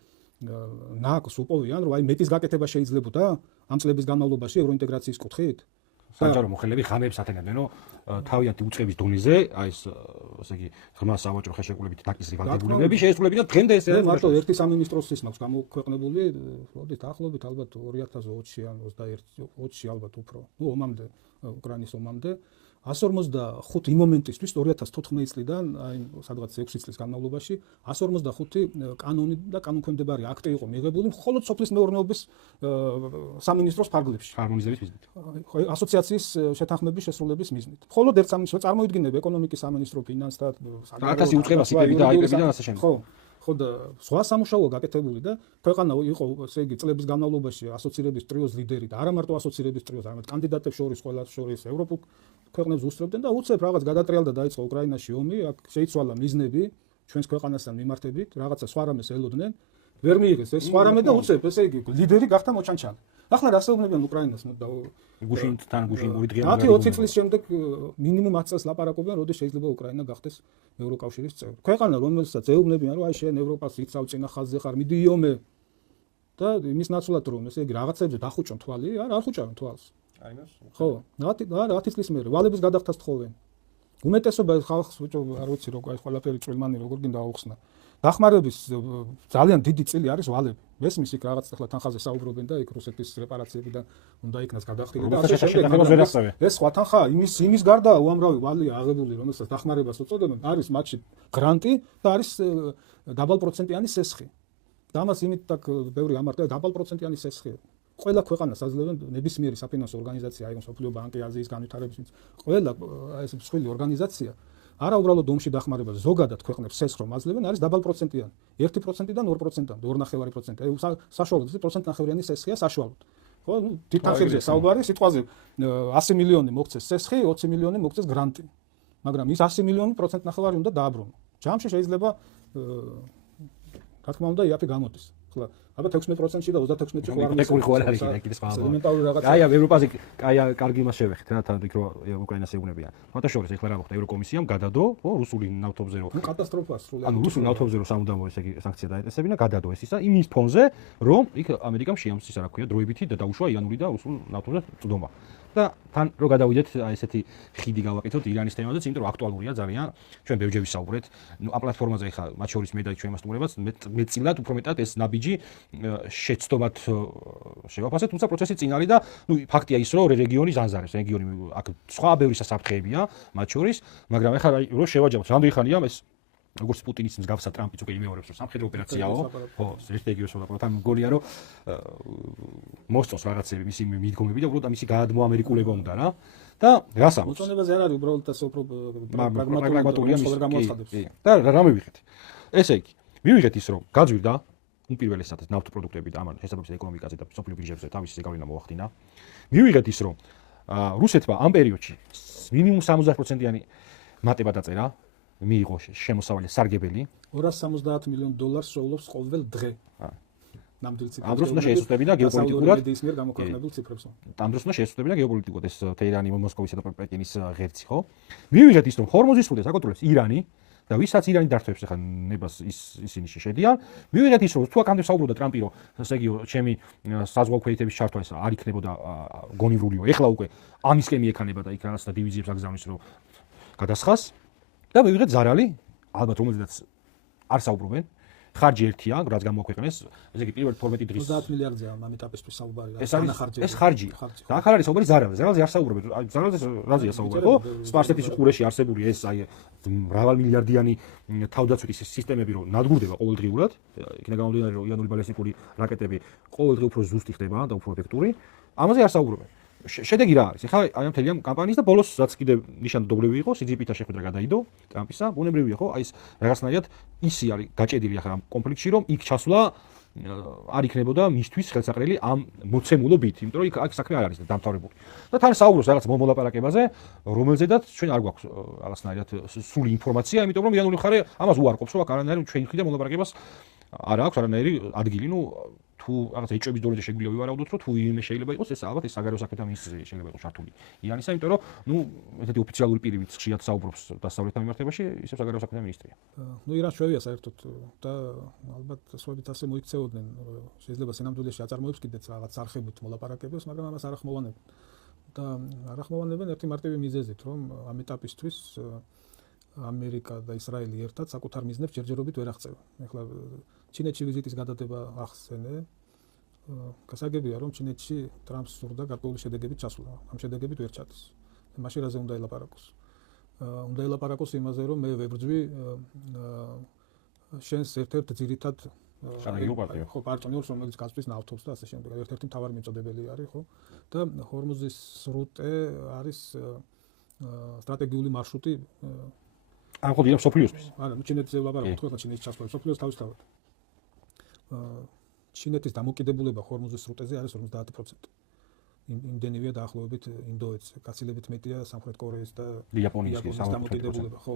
ნაკს უპოვიან რომ აი მეტის გაკეთება შეიძლებოდა ამ წლების განმავლობაში ევროინტეგრაციის კუთხით საჯარო მოხელები ღამეებს ათენებდნენ რომ თავიანთი უწყების დონეზე აი ეს ასე იგი ღრმა სავაჭრო ხელშეკრულებით დაკისრი ვალდებულებები შეესრულებინა დღემდე ეს არის მარტო ერთი სამინისტროს ის მაქვს გამოქვეყნებული ვთქვით ახლობით ალბათ 2020-ში ან 21-20-ში ალბათ უფრო ნუ ომამდე უკრაინის ომამდე 155 იმ მომენტისთვის 2014 წლიდან, აი სადღაც 6 წლის განმავლობაში 155 კანონი და კანონქვემდებარე აქტი იყო მიღებული მხოლოდ სოფლის მეურნეობის სამინისტროს ფარგლებში. ჰარმონიზების მიზნით. ასოციაციის შეთანხმების შესრულების მიზნით. მხოლოდ ერთ სამინისტრო წარმოიდგინებ ეკონომიკის სამინისტრო, ფინანსთა, აკაცი უწყებას იგები და აიგებიდან ასე შემდეგ. ხო და სხვა სამუშაოა გაკეთებული და ქვეყანა იყო ესე იგი წლების განმავლობაში ასოცირების ტრიოს ლიდერი და არა მარტო ასოცირების ტრიოს, არამედ კანდიდატებს შორის ყველას შორის ევროპულ ქვეყნებს უსწრებდნენ და უცებ რაღაც გადატრიალდა დაიწყო უკრაინაში ომი, აქ შეიცვალა მიზნები ჩვენს ქვეყანასთან მიმართებით, რაღაცა სხვა რამეს ელოდნენ, ვერ მიიღეს ეს სხვა რამე და უცებ ესე იგი ლიდერი გახდა მოჩანჩალი. ახლა რასეუბნებიან უკრაინას და გუშინთან გუშინ მოიდგიან 10-20 წლის შემდეგ მინიმუმ 10 წელს ლაპარაკობენ, როდის შეიძლება უკრაინა გახდეს ევროკავშირის წევრი. ქვეყანა, რომელსაც ეუბნებიან, რომ აი შენ ევროპას იცავ წინა ხაზზე ხარ, მიდი იომე და იმის ნაცვლად რომ ესე იგი რაღაცებზე დახუჭონ თვალი, არ ხუჭავენ თვალს. აი მას. ხო, 10 წლის მერე ვალების გადახდას თხოვენ. უმეტესობა ხალხს ბიჭო, არ ვიცი როგორ აი ყველაფერი წვრილმანი როგორ გინდა აუხსნა. დახმარების ძალიან დიდი წილი არის ვალები. მესმის იქ რაღაც ახლა თანხაზე საუბრობენ და იქ რუსეთის რეპარაციებიდან უნდა იქნას გადახდილი და ასე შემდეგ. ეს სხვა თანხა იმის გარდა უამრავი ვალია აღებული, რომელსაც დახმარებას უწოდებენ, არის მათში გრანტი და არის დაბალპროცენტიანი სესხი. და ამას იმით так ბევრი ამარტა დაბალპროცენტიანი სესხი. ყველა ქვეყანას აძლევენ ნებისმიერი საფინანსო ორგანიზაცია, აი მსოფლიო ბანკი, აზიის განვითარების ყველა ეს მსხვილი ორგანიზაცია არა უბრალოდ ომში დახმარება, ზოგადად ქვეყნებს სესხს რომ აძლევენ, არის დაბალპროცენტიანი. 1%-დან 2%-მდე, 2.5%. აი საშუალოდ 1%-ნახევრიანი სესხია საშუალოდ. ხო, თითქოსზე საუბარი, სიტყვაზე 100 მილიონი მოგცეს სესხი, 20 მილიონი მოგცეს გრანტი. მაგრამ ის 100 მილიონი 1%-ნახევარი უნდა დააბრუნო. ჯამში შეიძლება რა თქმა უნდა იაფი გამოდის. ახლა ალბათ 16%-ში და 36%-ში ხო არ არის კიდე სხვა. ელემენტარული რაღაცა. აი, ევროპაზე კარგი იმას შევეხეთ რა, თან იქ რო უკრაინას ეუბნებიან. ფოტოშოპის ეხლა რა მოხდა ევროკომისიამ გადადო, ხო, რუსული ნავთობზე რო. კატასტროფაა სრულად. ანუ რუსული ნავთობზე რო სამუდამო ესე იგი სანქცია დაეტესებინა, გადადო ეს ისა იმის ფონზე, რომ იქ ამერიკამ შეამს ისა რა ქვია, დროებითი და დაუშვა იანური და რუსულ ნავთობზე წვდომა. და თან რო გადავიდეთ აი ესეთი ხიდი გავაკეთოთ ირანის თემაზეც, იმიტომ რომ აქტუალურია ძალიან. ჩვენ ბევრჯერ ვისაუბრეთ. ნუ ამ პლატფორმაზე ახლა მათ შორის მე და ჩვენ მასტუმრებაც მეტწილად უფრო მეტად ეს ნაბიჯი შეცდომად შევაფასეთ, თუმცა პროცესი წინ არის და ნუ ფაქტია ის, რომ რეგიონი ზანზარებს, რეგიონი აქ სხვა ბევრი სასაფრთხეებია მათ შორის, მაგრამ ახლა რო შევაჯამოთ, რამდენი ხანია ეს როგორც პუტინის მსგავსად ტრამპიც უკვე იმეორებს, რომ სამხედრო ოპერაციაო, ხო, სტრატეგიას ვაპარაკობთ, ამ მგონია, რომ მოსწონს რაღაცები მისი მიდგომები და უბრალოდ მისი გაადმოამერიკულება უნდა რა. და რას ამბობს? მოწონებაზე არ არის უბრალოდ ასე უფრო პრაგმატულია მის გამოაცხადებს. და რა მივიღეთ? ესე იგი, მივიღეთ ის, რომ გაძვირდა უპირველესად ნავთობპროდუქტები და ამან შესაბამისად ეკონომიკაზე და სოფლიო ბიუჯეტზე თავისი ზეგავლენა მოახდინა. მივიღეთ ის, რომ რუსეთმა ამ პერიოდში მინიმუმ 70%-იანი მატება დაწერა. მიიღო შემოსავალი სარგებელი 270 მილიონ დოლარს შეულობს ყოველ დღე. ნამდვილ ციფრებს. ამ დროს უნდა შეესწრებინა გეოპოლიტიკურად ის მიერ გამოქვეყნებულ ციფრებს. ამ დროს უნდა შეესწრებინა გეოპოლიტიკურად ეს თეირანი, მოსკოვისა და პეკინის ღერძი, ხო? მივიღეთ ის, რომ ჰორმუზის სრუტეს აკონტროლებს ირანი და ვისაც ირანი დართვებს ახლა ნებას ისინი შედიან. მივიღეთ ის, რომ თუ აქამდე საუბრობდა ტრამპი, რომ ესე იგი ჩემი საზღვაო ქვეითების ჩართვა ეს არ იქნებოდა გონივრულიო. ეხლა უკვე ამისკენ მიექანება და იქ რაღაც და დივიზიებს აგზავნის, რომ გადასხას. და მივიღეთ ზარალი, ალბათ რომელზეც არ საუბრობენ. ხარჯი ერთია, რაც გამოაქვეყნეს, ესე იგი პირველ 12 დღის 30 მილიარდია ამ ეტაპისთვის საუბარი. ეს ხარჯი. და ახლა არის საუბარი ზარალზე. ზარალზე არ საუბრობენ. ზარალზე რაზეა საუბარი, ხო? სპარსეთის ყურეში არსებული ეს აი მრავალ მილიარდიანი თავდაცვითი სისტემები რო ნადგურდება ყოველდღიურად, იქნება გამომდინარე რომ იანური ბალისტიკური რაკეტები ყოველდღე უფრო ზუსტი ხდება და უფრო ეფექტური. ამაზე არ საუბრობენ. შედეგი რა არის? ეხლა აი ამ თელი ამ კამპანიის და ბოლოს რაც კიდე ნიშანდობლივი იყო, სიძიფითა შეხვედრა გადაიდო ტრამპისა, ბუნებრივია ხო? აი ეს რაღაცნაირად ისი არის გაჭედილი ახლა ამ კონფლიქტში, რომ იქ ჩასვლა არ იქნებოდა მისთვის ხელსაყრელი ამ მოცემულობით, იმიტომ რომ იქ საქმე არ არის დამთავრებული. და თან საუბრობს რაღაც მომოლაპარაკებაზე, რომელზედაც ჩვენ არ გვაქვს რაღაცნაირად სრული ინფორმაცია, იმიტომ რომ იანური მხარე ამას უარყოფს, რომ აქ არანაირი ჩვენი მხრიდან მომოლაპარაკებას არ აქვს არანაირი ადგილი, ნუ თუ რაღაც ეჭვების დონეზე შეგვიძლია ვივარაუდოთ, რომ თუ იმე შეიძლება იყოს ეს ალბათ ეს საგარეო საქმეთა მინისტრი შეიძლება იყოს ჩართული. იანისა, იმიტომ რომ ნუ ესეთი ოფიციალური პირივით ხშირად საუბრობს დასავლეთთან მიმართებაში, ისევ საგარეო საქმეთა მინისტრია. ნუ ირანს შევია საერთოდ და ალბათ სხვაებით ასე მოიქცეოდნენ, შეიძლება სინამდვილეში აწარმოებს კიდეც რაღაც არხებით მოლაპარაკებებს, მაგრამ ამას არ ახმოვანებენ. და არ ახმოვანებენ ერთი მარტივი მიზეზით, რომ ამ ეტაპისთვის ამერიკა და ისრაელი ერთად საკუთარ მიზნებს ჯერჯერობით ვერ აღწევენ. ეხლა ჩინეთში ვიზიტის გადადება ახსენე. გასაგებია, რომ ჩინეთში ტრამპს სურდა გარკვეული შედეგებით ჩასვლა. ამ შედეგებით ვერ ჩადის. მაშინ რაზე უნდა ელაპარაკოს? უნდა ელაპარაკოს იმაზე, რომ მე ვებრძვი შენს ერთ-ერთ ძირითად ხო პარტნიორს, რომელიც გასწვის ნავთობს და ასე შემდეგ. ერთ-ერთი მთავარი მიწოდებელი არის, ხო? და ჰორმუზის სრუტე არის სტრატეგიული მარშრუტი ამ ხო დიახ სოფლიოსთვის. არა, ჩინეთზე ვლაპარაკობთ, ხო, ჩინეთის ჩასვლა სოფლიოს თავისთავად. ჩინეთის დამოკიდებულება ჰორმუზის სრუტეზე არის 50%. იმდენივეა დაახლოებით ინდოეთს, გაცილებით მეტია სამხრეთ კორეის და იაპონიის დამოკიდებულება, ხო.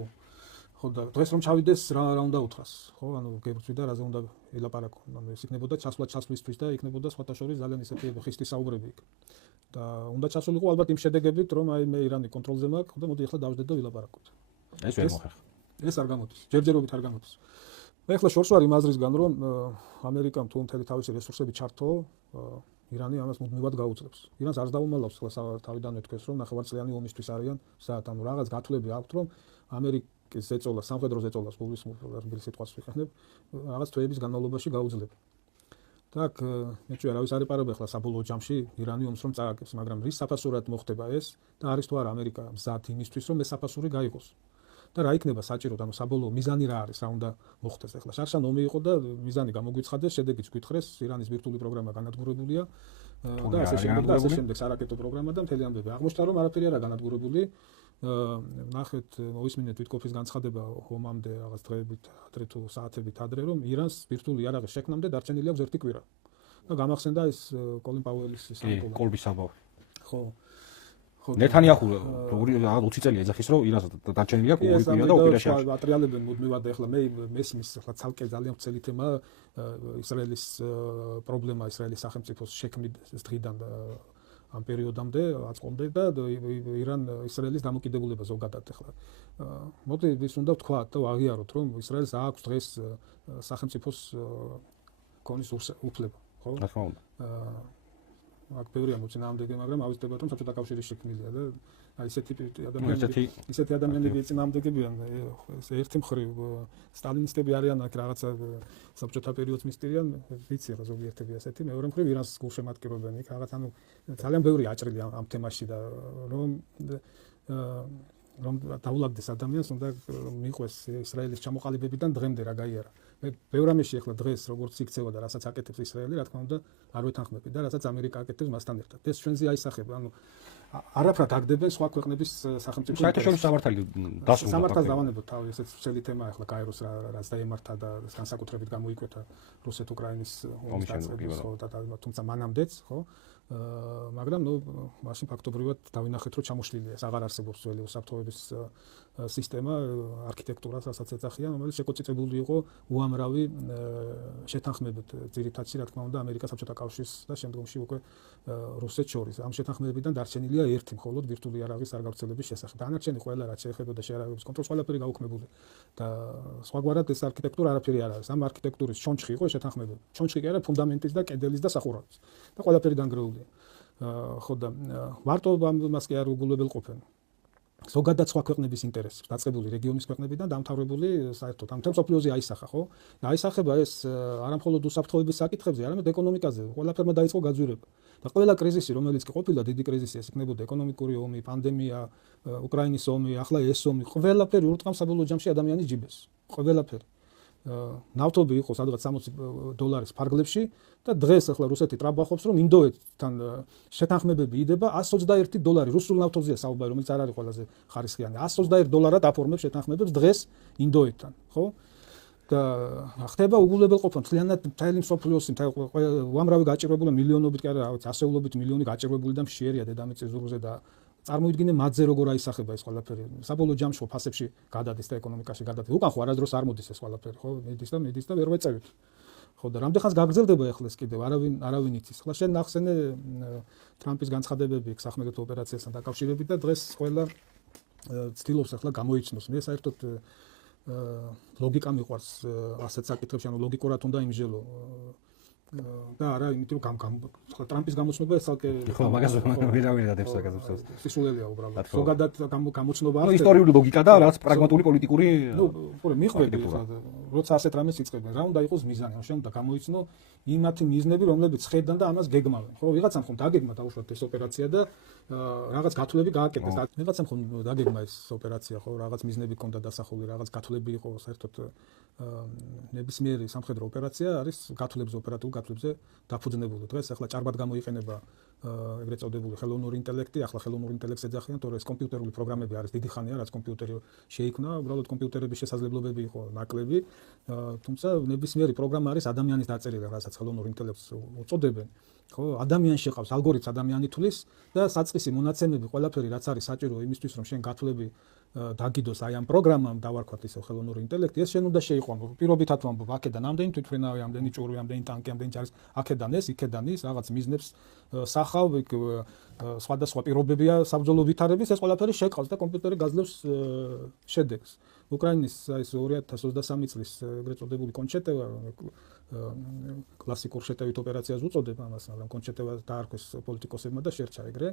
ხო და დღეს რომ ჩავიდეს რა უნდა უთხრას, ხო? ანუ გებრწვი და რაზე უნდა ელაპარაკო. ანუ ეს იქნებოდა ჩასვლისთვის და იქნებოდა სხვათა შორის ძალიან ისეთი ხისტი საუბრები იქ. და უნდა ჩასულიყო ალბათ იმ შედეგებით, რომ აი მე ირანი კონტროლზე მაქვს, ხო და მოდი ახლა დავждეთ და ვილაპარაკოთ. ეს ვერ მოხერხ. ეს არ გამოდის. ჯერჯერობით არ გამოდის. მე ახლა შორს ვარ იმ აზრისგან, რომ ამერიკამ თუ მთელი თავისი რესურსები ჩართო, ირანი ამას მუდმივად გაუძლებს. ირანს არ დაუმალავს ახლა თავიდანვე თქვენს, რომ ნახევარწლიანი ომისთვის არიან საათ, ანუ რაღაც გათვლები აქვთ, რომ ამერიკის ზეწოლა, სამხედრო ზეწოლას გულისხმობ, რბილი სიტყვას ვიხსენებ, რაღაც თვეების განმავლობაში გაუძლებს. და მე ჩვენ არავის არ ეპარება ახლა საბოლოო ჯამში ირანი ომს რომ წააგებს, მაგრამ რის საფასურად მოხდება ეს და არის თუ არა ამერიკა მზად იმისთვის, რომ ეს საფასური გაიღოს. და რა იქნება საჭიროდ, ანუ საბოლოო მიზანი რა არის, რა უნდა მოხდეს ახლა. შარშან ომი იყო და მიზანი გამოგვიცხადეს, შედეგიც გვითხრეს, ირანის ვირტუალური პროგრამა განადგურებულია და ასე შემდეგ სარაკეტო პროგრამა და მთელი ამბები. აღმოჩნდა რომ არაფერი არა განადგურებული. ნახეთ, მოვისმინეთ ვიტკოფის განცხადება ომამდე რაღაც დღეებით ადრე თუ საათებით ადრე, რომ ირანს ვირტუალური იარაღის შექმნამდე დარჩენილი აქვს 1 კვირა. და გამახსენდა ეს კოლინ პაუელის სამკოლო. კოლბის საბავშვი. ხო. ნეთანიაჰუ რაღაც 20 წელი ეძახის, რომ ირანს დარჩენილი აქვს 2 კვირა და ოპერაში არის. ატრიალებენ მუდმივად ახლა მე მესმის ახლა ცალკე ძალიან ძელი თემა ისრაელის პრობლემა, ისრაელის სახელმწიფოს შექმნის დღიდან ამ პერიოდამდე აწყობდე და ირან ისრაელის დამოკიდებულება ზოგადად ახლა. მოდი ის უნდა ვთქვა და აღიაროთ, რომ ისრაელს აქვს დღეს სახელმწიფოს ქონის უფლება, ხო? რა თქმა უნდა. აქ ბევრია მოწინააღმდეგე, მაგრამ ავიზრდებათ, რომ საბჭოთა კავშირის შექმნილია და აი ისეთი ადამიანები წინააღმდეგებიან. ერთი მხრივ სტალინისტები არიან, აქ რაღაცა საბჭოთა პერიოდს მისტირიან, ვიცი რა ზოგიერთები ასეთი, მეორე მხრივ ირანს გულშემატკივრებენ იქ რაღაც, ანუ ძალიან ბევრი აჭრილი ამ თემაში და რომ დაულაგდეს ადამიანს, უნდა მიყვეს ისრაელის ჩამოყალიბებიდან დღემდე რა გაიარა. მე ბევრ ამაში ახლა დღეს როგორც იქცევა და რასაც აკეთებს ისრაელი, რა თქმა უნდა, არ ვეთანხმები და რასაც ამერიკა აკეთებს მასთან ერთად. ეს ჩვენზე აისახება, ანუ არაფრად აგდებენ სხვა ქვეყნების სახელმწიფო საერთაშორისო სამართალი დასრულდა. სამართალს დავანებოთ თავი, ესეც ძველი თემაა ახლა გაეროს რაც დაემართა და განსაკუთრებით გამოიკვეთა რუსეთ-უკრაინის ომის დაწყების, ხო და თუმცა მანამდეც, ხო? მაგრამ ნუ მაშინ ფაქტობრივად დავინახეთ, რომ ჩამოშლილია, აღარ არსებობს ძველი უსაფრთხოების სისტემა, არქიტექტურა, რასაც ეძახიან, რომელიც შეკოწიწებული იყო უამრავი შეთანხმებით, ძირითადში, რა თქმა უნდა, ამერიკა, საბჭოთა კავშირის და შემდგომში უკვე რუსეთს შორის. ამ შეთანხმებებიდან დარჩენილია ერთი მხოლოდ ვირტუალური იარაღის არ გავრცელების შესახებ. დანარჩენი ყველა რაც შეეხებოდა შეიარაღების კონტროლს, ყველაფერი გაუქმებული. და სხვაგვარად ეს არქიტექტურა არაფერი არ არის. ამ არქიტექტურის ჩონჩხი იყო შეთანხმებები. ჩონჩხი კი არა ფუნდამენტის და კედელის და სახურავის. და ყველაფერი დანგრეულია. ხო და მარტო ამას კი არ უგულებელყოფენ. ზოგადად სხვა ქვეყნების ინტერესებს დაწყებული რეგიონის ქვეყნებიდან დამთავრებული საერთოდ ამ თემს სოფლიოზე აისახა, ხო? და აისახება ეს არა მხოლოდ უსაფრთხოების საკითხებზე, არამედ ეკონომიკაზე. ყველაფერმა დაიწყო გაძვირება. და ყველა კრიზისი, რომელიც კი ყოფილა, დიდი კრიზისი, ეს იქნებოდა ეკონომიკური ომი, პანდემია, უკრაინის ომი, ახლა ეს ომი, ყველაფერი ურტყამს საბოლოო ჯამში ადამიანის ჯიბეს. ყველაფერი. ნავთობი იყო სადღაც $60 ფარგლებში და დღეს ახლა რუსეთი ტრაბახობს, რომ ინდოეთთან შეთანხმებები იდება $121 რუსულ ნავთობზეა საუბარი, რომელიც არ არის ყველაზე ხარისხიანი. $121 აფორმებს შეთანხმებებს დღეს ინდოეთთან, ხო? და ხდება უგულებელყოფა მთლიანად მთელი მსოფლიოსი, უამრავი გაჭირვებული მილიონობით, კი არა, რა ვიცი, ასეულობით მილიონი გაჭირვებული და მშიერია დედამიწის ზურგზე და წარმოიდგინე მათზე როგორ აისახება ეს ყველაფერი. საბოლოო ჯამში ფასებში გადადის და ეკონომიკაში გადადის. უკან ხო არასდროს არ მოდის ეს ყველაფერი, ხო? მიდის და ვერ ვეწევით. ხო და რამდენხანს გაგრძელდება ახლა ეს კიდევ არავინ იცის. ახლა შენ ნახსენე ტრამპის განცხადებები სახმელეთო ოპერაციასთან დაკავშირებით და დღეს ყველა ცდილობს ახლა გამოიჩნოს. მე საერთოდ ლოგიკა მიყვარს ასეთ საკითხებში, ანუ ლოგიკურად უნდა იმჟელო. და არა, იმიტომ რომ ტრამპის გამოცნობა ეს ცალკე ხო, მაგას ვერავინ დადებს საკითხებს. სისულელია უბრალოდ. ზოგადად გამოცნობა არის ისტორიული ლოგიკა და რაც პრაგმატული პოლიტიკური ნუ, ხო, მიხვდები ხა როცა ასეთ რამეს იწყებენ, რა უნდა იყოს მიზანი, ან შეიძლება გამოიცნო იმათი მიზნები, რომლებიც ხედან და ამას გეგმავენ. ხო, ვიღაცამ ხომ დაგეგმა დაუშვათ ეს ოპერაცია და რაღაც გათვლები გააკეთეს. ვიღაცამ ხომ დაგეგმა ეს ოპერაცია, ხო, რაღაც მიზნები ჰქონდა დასახული, რაღაც გათვლები იყო საერთოდ ნებისმიერი სამხედრო ოპერაცია არის გათვლებზე, ოპერატიულ გათვლებზე დაფუძნებული. დღეს ახლა ჭარბად გამოიყენება ეგრეთ წოდებული ხელოვნური ინტელექტი, ახლა ხელოვნურ ინტელექტს ეძახიან, თორე ეს კომპიუტერული პროგრამები არის დიდი ხანია, რაც კომპიუტერი შეიქმნა, უბრალოდ კომპიუტერების შესაძლებლობები იყო ნაკლები, თუმცა ნებისმიერი პროგრამა არის ადამიანის დაწერილი, რასაც ხელოვნურ ინტელექტს უწოდებენ. ხო, ადამიანში ყავს ალგორითმს, ადამიანი თulis და საწყისი მონაცემები, ყველაფერი რაც არის საჭირო იმისთვის, რომ შენ გათვლები დაგიდოს აი ამ პროგრამამ დავარქვათ ისე ხელოვნური ინტელექტი, ეს შენ უნდა შეიყვანო. პირობითად ვამბობ, აქედან ამდენი თვითმფრინავი, ამდენი ჭურვი, ამდენი ტანკი, ამდენი ჯარის, აქედან ეს, იქედან ის, რაღაც მიზნებს სახავ, სხვადასხვა პირობებია საბრძოლო ვითარების, ეს ყველაფერი შეყავს და კომპიუტერი გაძლევს შედეგს. უკრაინის ეს 2023 წლის ეგრეთ წოდებული კონჩეტევა კლასიკურ შეტევით ოპერაციას უწოდებ ამას, მაგრამ კონჩეტევა დაარქვეს პოლიტიკოსებმა და შერჩა ეგრე.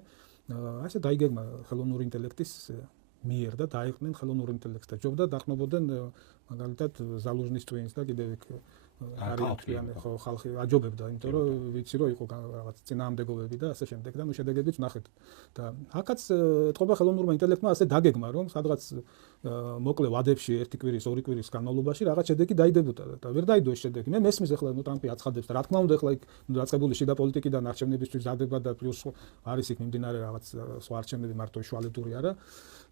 ასე დაიგეგმა ხელოვნური ინტელექტის მიერ და დაიყვნენ ხელოვნურ ინტელექტს და ჯობდა დახნობოდნენ მაგალითად ზალუჟნის ტვინს და კიდევ იქ არიან ხო ხალხი აჯობებდა, იმიტომ რომ ვიცი რომ იყო რაღაც წინააღმდეგობები და ასე შემდეგ და შედეგებიც ნახეთ. და აქაც ეთყობა ხელოვნურმა ინტელექტმა ასე დაგეგმა, რომ სადღაც მოკლე ვადებში ერთი კვირის, ორი კვირის განმავლობაში რაღაც შედეგი დაიდებოდა და ვერ დაიდო ეს შედეგი. მე მესმის ახლა ტრამპი აცხადებს და რა თქმა უნდა ახლა იქ დაწყებული შიდა პოლიტიკიდან არჩევნებისთვის დადება და პლუს არის იქ მიმდინარე რაღაც სხვა არჩევნები მარტო შუალედური არა.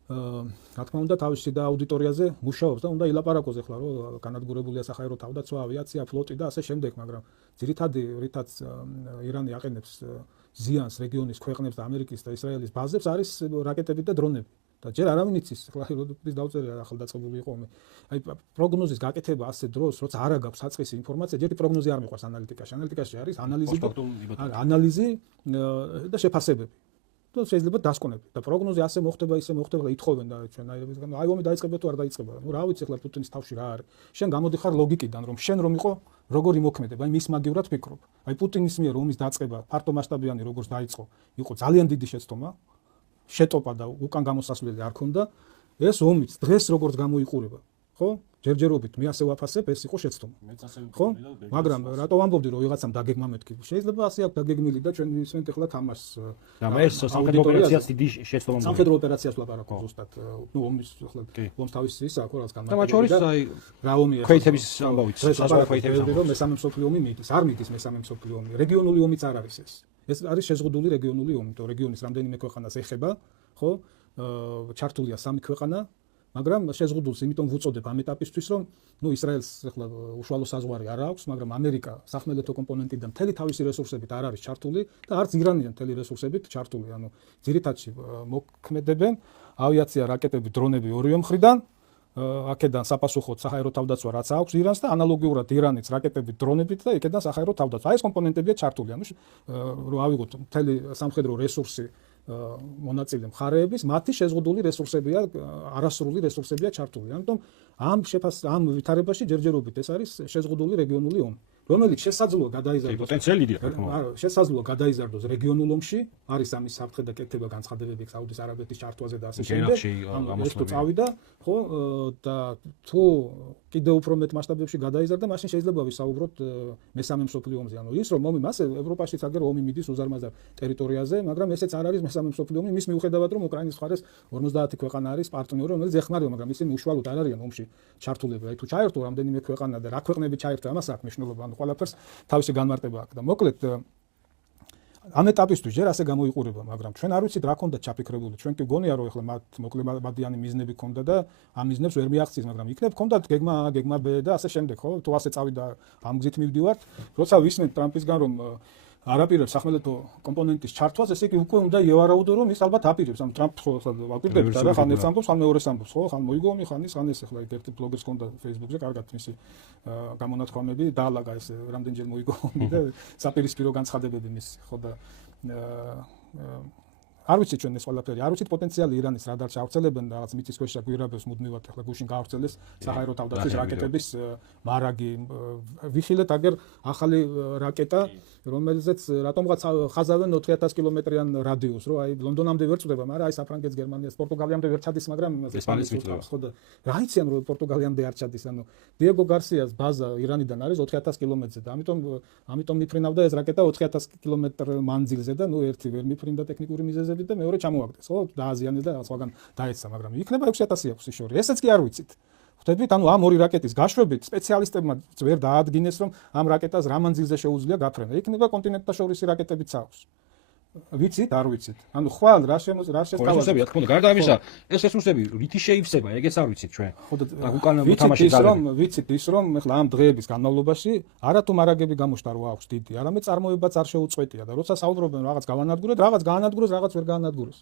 რა თქმა უნდა თავისი და აუდიტორიაზე მუშაობს და უნდა ილაპარაკოს ახლა რომ განადგურებულია საჰაერო თავდაცვა, ავიაცია, ფლოტი და ასე შემდეგ, მაგრამ ძირითადი რითაც ირანი აყენებს ზიანს რეგიონის ქვეყნებს და ამერიკის და ისრაელის ბაზებს არის რაკეტები და დრონები. და ჯერ არავინ იცის, ახლა როდის დავწერე ახალდაწყებული იყო მე. აი პროგნოზის გაკეთება ასე დროს, როცა არა გაქვს საწყისი ინფორმაცია, ჯერ პროგნოზი არ მიყვარს ანალიტიკაში. ანალიტიკაში არის ანალიზი და შეფასებები. და შეიძლება დასკვნები და პროგნოზი ასე მოხდება, ისე მოხდება და ითხოვენ და ჩვენ აი ომი დაიწყება თუ არ დაიწყება. ნუ რა ვიცი ახლა პუტინის თავში რა არის. შენ გამოდიხარ ლოგიკიდან, რომ შენ რომ იყო როგორი მოქმედება, აი მის მაგივრად ფიქრობ. აი პუტინის მიერ ომის დაწყება ფართო მასშტაბიანი როგორც დაიწყო, იყო ძალიან დიდი შეცდომა, შეტოპა და უკან გამოსასვლელი არ ქონდა. ეს ომიც დღეს როგორც გამოიყურება, ხო? ჯერჯერობით მე ასე ვაფასებ, ეს იყო შეცდომა. ხო? მაგრამ რატო ვამბობდი რომ ვიღაცამ დაგეგმა მეთქი? შეიძლება ასე აქვს დაგეგმილი და ჩვენ ვისმენთ ახლა თამაშს. და ეს სამხედრო ოპერაციას დიდი შეცდომა. სამხედრო ოპერაციას ვლაპარაკობ ზუსტად. ნუ ომის ახლა ომს თავისი ის აქვს, რაც განმარტება. და მათ შორის აი რა ომია? ქვეითების ამბავით, საზღვაო ქვეითების ამბავით. რომ მესამე მსოფლიო ომი მიდის, არ მიდის მესამე მსოფლიო ომი. რეგიონული ომიც არ არის ეს. ეს არის შეზღუდული რეგიონული ომი, თუ რეგიონის რამდენიმე ქვეყანას ეხება, ხო? ჩართულია 3 ქვეყანა. მაგრამ შეზღუდულს იმიტომ ვუწოდებ ამ ეტაპისთვის, რომ ნუ ისრაელს ახლა უშუალო საზღვარი არ აქვს, მაგრამ ამერიკა სახმელეთო კომპონენტიდან მთელი თავისი რესურსებით არ არის ჩართული და არც ირანიდან მთელი რესურსებით ჩართული. ანუ ძირითადში მოქმედებენ ავიაცია, რაკეტები, დრონები ორივე მხრიდან, აქედან საპასუხოდ საჰაერო თავდაცვა რაც აქვს ირანს და ანალოგიურად ირანიც რაკეტები, დრონებით და იქედან საჰაერო თავდაცვა. აი ეს კომპონენტებია ჩართული. ანუ რომ ავიღოთ მთელი სამხედრო რესურსი მონაწილე მხარეების, მათი შეზღუდული რესურსებია, არასრული რესურსებია ჩართული. ამიტომ ამ ვითარებაში ჯერჯერობით ეს არის შეზღუდული რეგიონული ომი, რომელიც შესაძლოა გადაიზარდოს პოტენციალია, შესაძლოა გადაიზარდოს რეგიონულ ომში, არის ამის საფრთხე და კეთდება განცხადებები საუდის არაბეთის ჩართვაზე და ასე შემდეგ. ეს თუ წავიდა, ხო, და თუ კიდევ უფრო მეტ მასშტაბებში გადაიზარდა, მაშინ შეიძლება ვისაუბროთ მესამე მსოფლიო ომზე. ანუ ის რომ ომი მასე ევროპაშიც აგერ ომი მიდის უზარმაზარ ტერიტორიაზე, მაგრამ ესეც არ არის მესამე მსოფლიო ომი, მის მიუხედავად რომ უკრაინის მხარეს 50 ქვეყანა არის პარტნიორი, რომელიც ეხმარება, მაგრამ ისინი უშუალოდ არ არიან ომში ჩართულები. აი თუ ჩაერთო რამდენიმე ქვეყანა და რა ქვეყნები ჩაერთო, ამას აქვს მნიშვნელობა, ანუ ყველაფერს თავისი განმარტება აქვს და მოკლედ ამ ეტაპისთვის ჯერ ასე გამოიყურება, მაგრამ ჩვენ არ ვიცით რა ქონდა ჩაფიქრებული. ჩვენ კი გონია რომ ახლა მათ მოკლებადიანი მიზნები ქონდა და ამ მიზნებს ვერ მიაღწიეს, მაგრამ იქნებ ქონდათ გეგმა A, გეგმა B და ასე შემდეგ, ხო? თუ ასე წავიდა ამ გზით მივდივართ, როცა ვისმენთ ტრამპისგან რომ არაპირებს სახმელეთო კომპონენტის ჩართვას, ესე იგი უკვე უნდა ევარაუდო რომ ის ალბათ აპირებს. ამ ტრამპს ხო ახლა ვაპირდებით არა, ხან ერთს ამბობს, ხან მეორეს ამბობს, ხო? ხან მოიგო ომი, ხან ეს ახლა ერთი ბლოგერს ქონდა Facebook-ზე, კარგად მისი გამონათქვამები დაალაგა ეს რამდენჯერ მოიგო ომი და საპირისპირო განცხადებები მის, ხო და არ ვიცით ჩვენ ეს ყველაფერი, არ ვიცით პოტენციალი ირანის რადარში ავრცელებენ რაღაც მიწის ქვეშ გვირაბებს მუდმივად ახლა გუშინ გაავრცელეს საჰაერო თავდაცვის რაკეტების მარაგი. ვიხილეთ აგერ ახალი რაკეტა, რომელზეც რატომღაც ხაზავენ 4000 კილომეტრიან რადიუსს, რომ აი ლონდონამდე ვერ წვდება, მაგრამ აი საფრანგეთს, გერმანიას, პორტუგალიამდე ვერ ჩადის, მაგრამ ესპანეთს მიწვევს, ხო და რა იციან რომ პორტუგალიამდე არ ჩადის, ანუ დიეგო გარსიას ბაზა ირანიდან არის 4000 კილომეტრზე და ამიტომ მიფრინავდა ეს რაკეტა 4000 კილომეტრ მანძილზე და ნუ ერთი ვერ მიფრინდა ტექნიკური მიზეზებით და მეორე ჩამოაგდეს, ხო? დააზიანეს და სხვაგან დაეცა, მაგრამ იქნება 6000 აქვს შორი. ესეც კი არ ვიცით. ხვდებით, ანუ ამ ორი რაკეტის გაშვებით სპეციალისტებმა ვერ დაადგინეს, რომ ამ რაკეტას რა მანძილზე შეუძლია გაფრენა. იქნება კონტინენტთა შორისი რაკეტებიც აქვს. ვიცით, არ ვიცით. ანუ ხვალ რა შესწავლას. რესურსები, რა თქმა უნდა, გარდა ამისა, ეს რესურსები რითი შეივსება, ეგეც არ ვიცით ჩვენ. ხო და უკან მოთამაშე ძალები. ვიცით ის, რომ ეხლა ამ დღეების განმავლობაში არათუ მარაგები გამოშტარვა აქვს დიდი, არამედ წარმოებაც არ შეუწყვეტია და როცა საუბრობენ რაღაც გავანადგურეთ, რაღაც გაანადგურეს, რაღაც ვერ გაანადგურეს.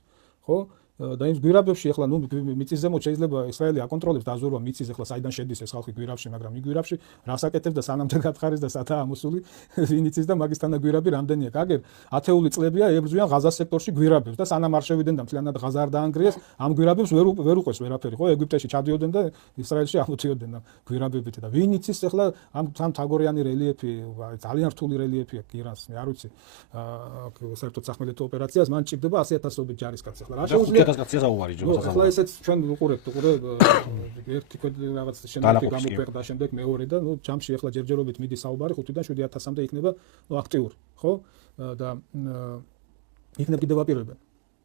ხო? და იმ გვირაბებში ახლა ნუ მიწის ზემოთ შეიძლება ისრაელი აკონტროლებს დაზვერვა მიწის ახლა საიდან შედის ეს ხალხი გვირაბში, მაგრამ იმ გვირაბში რას აკეთებს და სანამდე გათხარეს და სათა ამოსული ვინ იცის და მაგისთანა გვირაბი რამდენია. აგერ ათეული წლებია ებრძვიან ღაზას სექტორში გვირაბებს და სანამ არ შევიდნენ და მთლიანად ღაზა არ დაანგრიეს, ამ გვირაბებს ვერ უყვეს ვერაფერი, ხო? ეგვიპტეში ჩადიოდნენ და ისრაელში აღმოჩიოდნენ გვირაბებით და ვინ იცის ახლა ამ სამთაგორიანი რელიეფი, ძალიან რთული რელიეფია ირანს, მე არ ვიცი. საერთოდ სახმელეთო ოპერაციას მან ჭირდება 100,000-ობით ჯარისკაცი. ახლა რა შეუძლია ახლა ესეც ჩვენ ვუყურებთ ერთი რაღაც შემდეგი გამოგვერდა შემდეგ მეორე და ნუ ჯამში ახლა ჯერჯერობით მიდის საუბარი 5-დან 7,000-მდე იქნება აქტიური, ხო? და იქნებ კიდევ აპირებენ.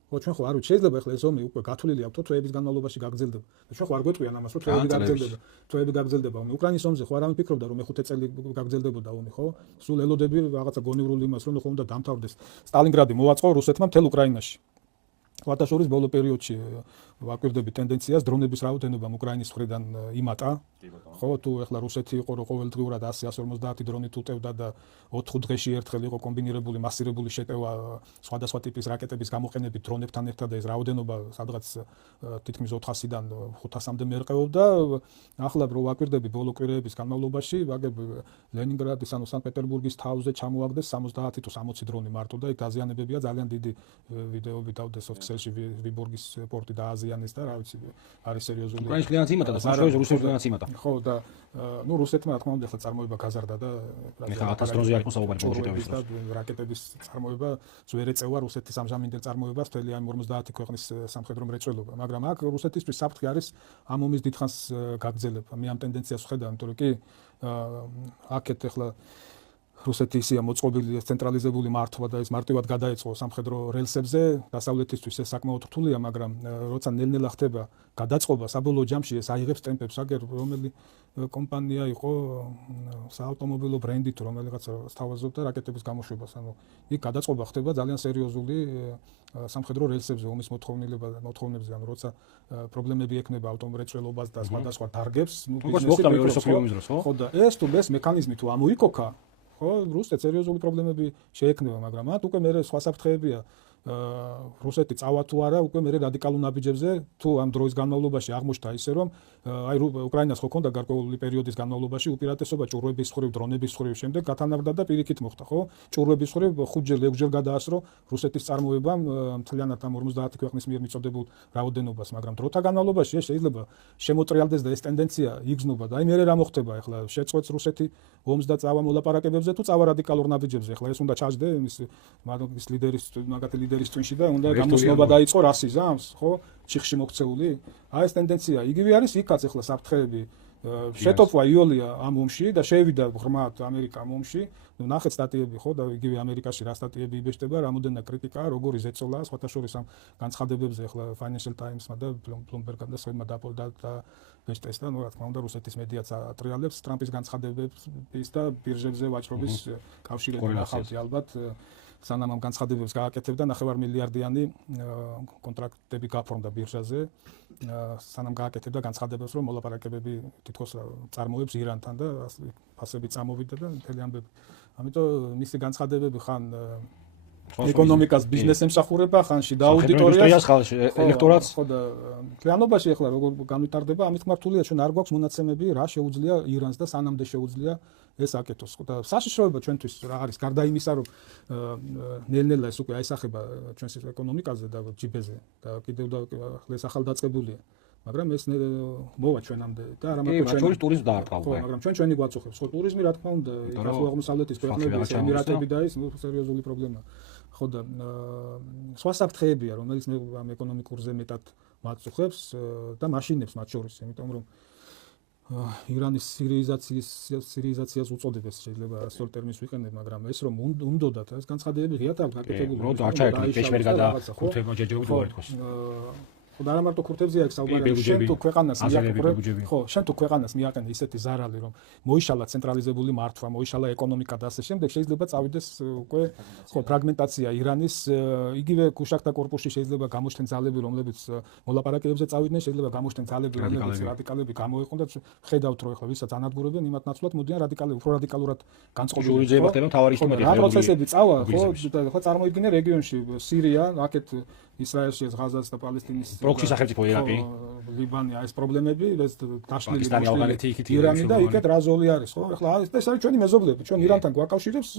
ხო ჩვენ ხო არ ვიცი შეიძლება ახლა ეს ომი უკვე გათვლილი აქვს თვეების განმავლობაში გაგრძელდება. ჩვენ ხო არ გვეტყვიან ამას რომ თვეები გაგრძელდება. უკრაინის ომზე ხო არ ამიფიქრობდა რომ მე 5 წელი გაგრძელდებოდა ომი, ხო? სულ ელოდები რაღაცა გონივრული იმას რომ ხომ უნდა დამთავრდეს. სტალინგრადი მოვაწყო რუსეთმა მთელ უკრაინაში. ვატაშორის ბოლო პერიოდში ვაკვირდები ტენდენციას დრონების რაოდენობამ უკრაინის მხრიდან იმატა. ხო, თუ ეხლა რუსეთი იყო რომ ყოველდღიურად 100-150 დრონით უტევდა და 4 დღეში ერთხელ იყო კომბინირებული მასირებული შეტევა სხვადასხვა ტიპის რაკეტების გამოყენებით დრონებთან ერთად და ეს რაოდენობა სადღაც თითქმის 400-დან 500-მდე მერყეობდა. ახლა რო ვაკვირდები ბოლო კვირეების განმავლობაში, ვაგებ ლენინგრადის ანუ სანქტ-პეტერბურგის თავზე ჩამოაგდეს 70 თუ 60 დრონი მარტო და იქ დაზიანებებია ძალიან დიდი ვიდეოები დავდეს ოფიციალში ვიბორგის პორტი დააზიანეს და რა ვიცი არის სერიოზული. უკრაინის კლიანტი იმატა და სამშობლოში რუსეთის კლიანტი იმატა. ხო და ნუ რუსეთმა რა თქმა უნდა ახლა წარმოება გაზარდა და ეხლა 1000 დრონზე არ იყო საუბარი ბოლოშეტევის და რაკეტების წარმოება ვერ ეწევა რუსეთის ამჟამინდელ წარმოებას მთელი ამ 50 ქვეყნის სამხედრო მრეწველობა, მაგრამ აქ რუსეთისთვის საფრთხე არის ამ ომის დიდხანს გაგრძელება. მე ამ ტენდენციას ვხედავ, იმიტომ რომ კი აქეთ ეხლა რუსეთისია მოწყობილი ცენტრალიზებული მართვა და ეს მარტივად გადაეწყო სამხედრო რელსებზე, დასავლეთისთვის ეს საკმაოდ რთულია, მაგრამ როცა ნელ-ნელა ხდება გადაწყობა, საბოლოო ჯამში ეს აიღებს ტემპებს, აგერ რომელი კომპანია იყო საავტომობილო ბრენდით, რომელიღაც სთავაზობდა რაკეტების გამოშვებას, ანუ იქ გადაწყობა ხდება ძალიან სერიოზული სამხედრო რელსებზე, ომის მოთხოვნებზე, ანუ როცა პრობლემები ექნება ავტომრეწველობას და სხვადასხვა დარგებს, ნუ ბიზნესის ხო და ეს თუ ეს მექანიზმი თუ ამოიქოქა ხო, რუსეთს სერიოზული პრობლემები შეექმნება, მაგრამ მათ უკვე მე სხვა საფრთხეებია. რუსეთი წავა თუ არა, უკვე მე რადიკალურ ნაბიჯებზე თუ ამ დროის განმავლობაში აღმოჩნდა ისე რომ აი უკრაინას ხო ქონდა გარკვეული პერიოდის განმავლობაში უპირატესობა ჭურვების ხრივ, დრონების ხრივ, შემდეგ გათანაბრდა და პირიქით მოხდა, ხო? ჭურვების ხრივ 5-ჯერ 6-ჯერ გადაასრო რუსეთის წარმოებამ მთლიანად ამ 50 ქვეყნის მიერ მიწოდებულ რაოდენობას, მაგრამ დროთა განმავლობაში ეს შეიძლება შემოტრიალდეს და ეს ტენდენცია იგრძნობა და აი მე რა მოხდება ახლა შეწყვეტს რუსეთი ომს და წავა მოლაპარაკებებზე თუ წავა რადიკალურ ნაბიჯებზე, ახლა ეს უნდა ჩაჯდე ის მაგათი ლიდერის წინში და უნდა გამოსნობა დაიწყო რასიზმს, ხო? ჩიხში მოქცეული. აი ეს ტენდენცია იგივე არის იქაც ახლა საფრთხეები შეტოპვა იოლია ამ ომში და შევიდა ღრმად ამერიკა ამ ომში. ნუ ნახეთ სტატიები ხო და იგივე ამერიკაში რა სტატიები იბეჭდება, რამოდენა კრიტიკა, როგორი ზეწოლა, სხვათა შორის ამ განცხადებებზე ახლა Financial Times-მა და Bloomberg-ამ და სხვებმა დაბეჭდეს და ნუ რა თქმა უნდა რუსეთის მედიაც ატრიალებს ტრამპის განცხადებების და ბირჟებზე ვაჭრობის კავშირები ნახავთ ალბათ. სანამ ამ განცხადებებს გააკეთებდა 9 მილიარდიანი კონტრაქტები გაფორმდა ბირჟაზე, სანამ გააკეთებდა განცხადებებს, რომ მოლაპარაკებები თითქოს წარმოებს ირანთან და ფასები წამოვიდა და მთელი ამბები. ამიტომ მისი განცხადებები ხან ეკონომიკას ბიზნეს ემსახურება, ხანში და აუდიტორიას, ელექტორატს. ხო და realობაში ახლა როგორ განვითარდება, ამით მართულია ჩვენ არ გვაქვს მონაცემები, რა შეუძლია ირანს და სანამდე შეუძლია ეს აკეთოს. და საშიშროება ჩვენთვის რა არის, გარდა იმისა, რომ ნელ-ნელა ეს უკვე აისახება ჩვენს ეკონომიკაზე და ჯიბეზე და კიდევ და ეს ახალდაწყებულია. მაგრამ ეს მოვა ჩვენამდე და არა მარტო ჩვენ ტურიზმს დაარტყავდა. ხო, მაგრამ ჩვენი გვაწუხებს. ხო, ტურიზმი რა თქმა უნდა, აღმოსავლეთის ქვეყნების ემირატები და ის სერიოზული პრობლემაა. ხო და სხვა საფრთხეებია, რომელიც ამ ეკონომიკურზე მეტად მაწუხებს და მაშინებს მათ შორის, იმიტომ რომ ირანის სირიიზაციას უწოდებს, შეიძლება სწორ ტერმინს ვიყენებ, მაგრამ ეს რომ უნდოდათ, ეს განცხადებები ღიად აქვს გაკეთებული. რო დაჩაერთო პეშმერგა და ქურთებმა ჯერჯერობით უერთოს. ხო და არა მარტო ქურთებზეა აქ საუბარი, შენ თუ ქვეყანას მიაყენე, ხო, შენ თუ ქვეყანას მიაყენე ისეთი ზარალი, რომ მოიშალა ცენტრალიზებული მართვა, მოიშალა ეკონომიკა და ასე შემდეგ, შეიძლება წავიდეს უკვე ხო ფრაგმენტაცია ირანის, იგივე გუშაქთა კორპუსში შეიძლება გამოჩნდნენ ძალები, რომლებიც მოლაპარაკებებზე წავიდნენ, შეიძლება გამოჩნდნენ ძალები, რომლებიც რადიკალები გამოიყონ და ხედავთ, რომ ეხლა ვისაც ანადგურებენ, იმათ ნაცვლად მოდიან რადიკალები, უფრო რადიკალურად განწყობილები. შეიძლება ხდება თავარი ხმები. რა პროცესები წავა, ხო, წარმოიდგინე რეგიონში სირია, აქეთ ისრაელში ეს ღაზას და პალესტინის პროქსი სახელმწიფო ერაყი, ლიბანი, ეს პრობლემები, ეს დაშლილი პაკისტანი, ავღანეთი, იქით ირანი და იქეთ რა ზოლი არის, ხო? ეხლა ეს არის ჩვენი მეზობლები, ჩვენ ირანთან გვაკავშირებს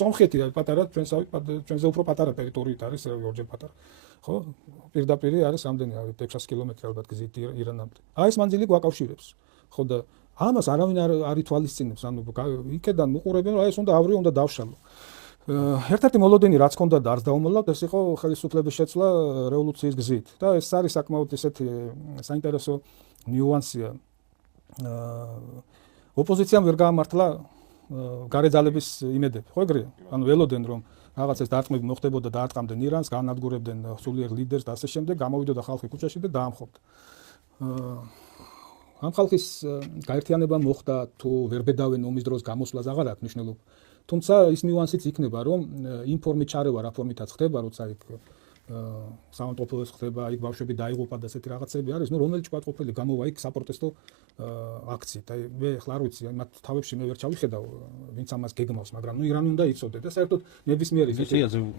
სომხეთი, პატარა ჩვენზე უფრო პატარა ტერიტორიით არის, ორჯერ პატარა. ხო? პირდაპირ არის ამდენი 600 კილომეტრი ალბათ გზით ირანამდე. ეს მანძილი გვაკავშირებს. ხო და ამას არავინ არ ითვალისწინებს, ანუ იქედან უყურებენ, რომ ეს უნდა ავრი, უნდა დავშალო. ერთ-ერთი მოლოდინი რაც ჰქონდა და არც დაუმოლავთ, ეს იყო ხელისუფლების შეცვლა რევოლუციის გზით. და ეს არის საკმაოდ ესეთი საინტერესო ნიუანსია. ოპოზიციამ ვერ გაამართლა გარე ძალების იმედები, ხო ეგრეა? ანუ ველოდენ რომ რაღაც ეს დარტყმები მოხდებოდა და არტყამდნენ ირანს, განადგურებდნენ სულიერ ლიდერს და ასე შემდეგ, გამოვიდოდა ხალხი ქუჩაში და დაამხობდა. ამ ხალხის გაერთიანება მოხდა თუ ვერ ბედავენ ომის დროს გამოსვლას აღარ აქვს მნიშვნელობა. თუმცა ის ნიუანსიც იქნება, რომ იმ ფორმით ჩარევა რა ფორმითაც ხდება, როცა იქ სამონტყოფელს ხდება, იქ ბავშვები დაიღუპა და ესეთი რაღაცები არის, ნუ რომელიც ჭკვატყოფილი გამოვა იქ საპროტესტო აქციით. აი მე ხლა არ ვიცი, მათ თავებში მე ვერ ჩავიხედავ, ვინც ამას გეგმავს, მაგრამ ნუ ირანი უნდა იცოდე და საერთოდ ნებისმიერი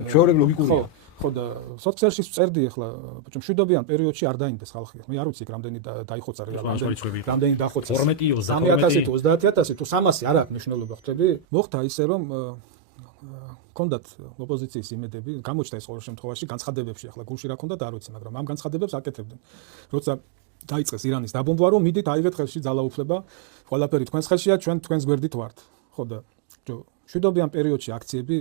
ჩვეულებრივ ლოგიკურია. ხო და სოციალში წერდი ახლა, ბიჭო, მშვიდობიან პერიოდში არ დაინდეს ხალხი. მე არ ვიცი, რამდენი დაიხოცა რამდენი დახოცა. 12,000 თუ 30,000 თუ 300 არ აქვს მნიშვნელობა, ხვდები? მოხდა ისე რომ კონდათ ოპოზიციის იმედები, გამოჩნდა ეს ყოველ შემთხვევაში განცხადებებში, ახლა გულში რა ქონდათ არ ვიცი, მაგრამ ამ განცხადებებს აკეთებდნენ. როცა დაიწყეს ირანის დაბომბვა, რომ მიდით აიღეთ ხელში ძალაუფლება, ყველაფერი თქვენს ხელშია, ჩვენ თქვენს გვერდით ვართ. ხო და მშვიდობიან პერიოდში აქციები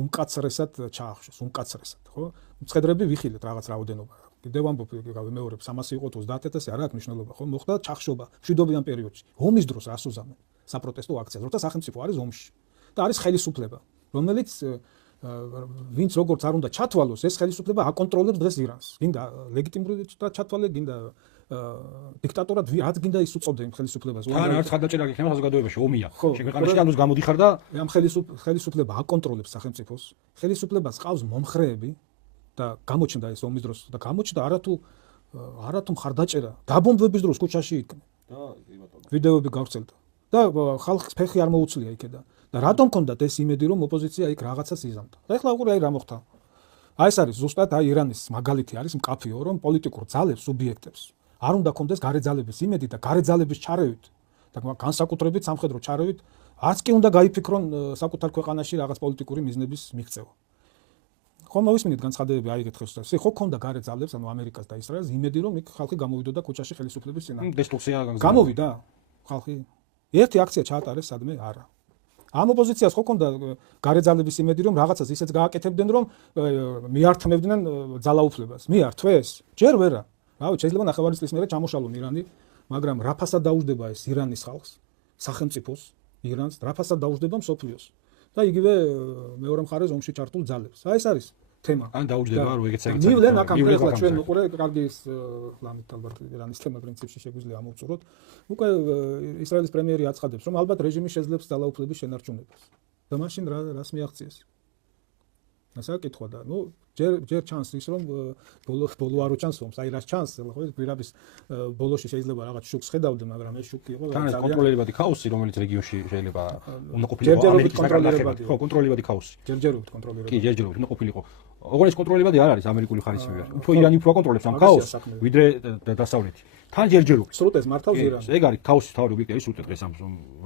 უმკაცრესად ჩაახშეს, უმკაცრესად, ხო? მხედრები ვიხილეთ რაღაც რაოდენობა. კიდევ ამბობ, მეორებ 300 იყო თუ 30,000 არ აქვს მნიშვნელობა, ხო? მოხდა ჩახშობა მშვიდობიან პერიოდში. ომის დროს რას უზამენ? საპროტესტო აქციას, როცა სახელმწიფო არის ომში და არის ხელისუფლება, რომელიც ვინც როგორც არ უნდა ჩათვალოს, ეს ხელისუფლება აკონტროლებს დღეს ირანს. გინდა ლეგიტიმური ჩათვალე, გინდა დიქტატორად რაც გინდა ის უწოდე იმ ხელისუფლებას. არ არც ხადაჭერა გიქნება საზოგადოებაში, ომია. შეგვეყანაში განუს გამოდიხარ და ამ ხელისუფლება აკონტროლებს სახელმწიფოს. ხელისუფლებას ყავს მომხრეები და გამოჩნდა ეს ომის დროს და გამოჩნდა არათუ მხარდაჭერა დაბომბვების დროს ქუჩაში იდგნენ. და ვიდეოები გავრცელდა. და ხალხს ფეხი არ მოუწლია იქედან. და რატომ კონდათ ეს იმედი, რომ ოპოზიცია იქ რაღაცას იზამდა. და ეხლა უყურე აი რა მოხდა. აი ეს არის ზუსტად აი ირანის მაგალითი არის მკაფიო, რომ პოლიტიკურ ძალებს, სუბიექტებს არ უნდა კონდეს გარე ძალების იმედი და გარე ძალების ჩარევით და განსაკუთრებით სამხედრო ჩარევით არც კი უნდა გაიფიქრონ საკუთარ ქვეყანაში რაღაც პოლიტიკური მიზნების მიღწევა. ხომ მოვისმინეთ განცხადებები აიღეთ ხელს. ხო ქონდა გარე ძალებს, ანუ ამერიკას და ისრაელს იმედი, რომ იქ ხალხი გამოვიდოდა ქუჩაში ხელისუფლების წინააღმდეგ. დესტრუქცია გამოვიდა ხალხი. ერთი აქცია ჩაატარეს სადმე არა. ამ ოპოზიციას ხო ქონდა გარე ძალების იმედი, რომ რაღაცას ისეც გააკეთებდნენ, რომ მიართმევდნენ ძალაუფლებას. მიართვეს? ჯერ ვერა. რავი, შეიძლება ნახევარი წლის მერე ჩამოშალონ ირანი, მაგრამ რა ფასად დაუждდება ეს ირანის ხალხს, სახელმწიფოს, ირანს, რა ფასად დაუждდება მსოფლიოს. და იგივე მეორე მხარეს ომში ჩართულ ძალებს. აი ეს არის თემა. ან დაუждდება რომ ეგეც ეგეც. მივლენ აქ ამხელა ჩვენ უყურე კარგი ის ლამით ალბათ ირანის თემა პრინციპში შეგვიძლია ამოვწუროთ. უკვე ისრაელის პრემიერი აცხადებს, რომ ალბათ რეჟიმი შეძლებს ძალაუფლების შენარჩუნებას. და მაშინ რას მიაღწიეს? საკითხვა და ჯერ ჩანს ის რომ ბოლო არ ჩანს რომ აი რას ჩანს ხო გვირაბის ბოლოში შეიძლება რაღაც შუქს ხედავდნენ მაგრამ ეს შუქი იყო ძალიან კონტროლირებადი ქაოსი რომელიც რეგიონში შეიძლება უნდა ყოფილიყო ამერიკის კონტროლირებადი ხო კონტროლირებადი ქაოსი ჯერჯერობით კონტროლირებადი კი ჯერჯერობით უნდა ყოფილიყო ოღონდ ეს კონტროლირებადი არ არის ამერიკული ხარის მიერ უფრო ირანი უფრო აკონტროლებს ამ ქაოსს ვიდრე დასავლეთი თან ჯერჯერობით სრუტეს მართავს ირანი ეგ არის ქაოსის თავი ობიექტი სრუტე დღეს ამ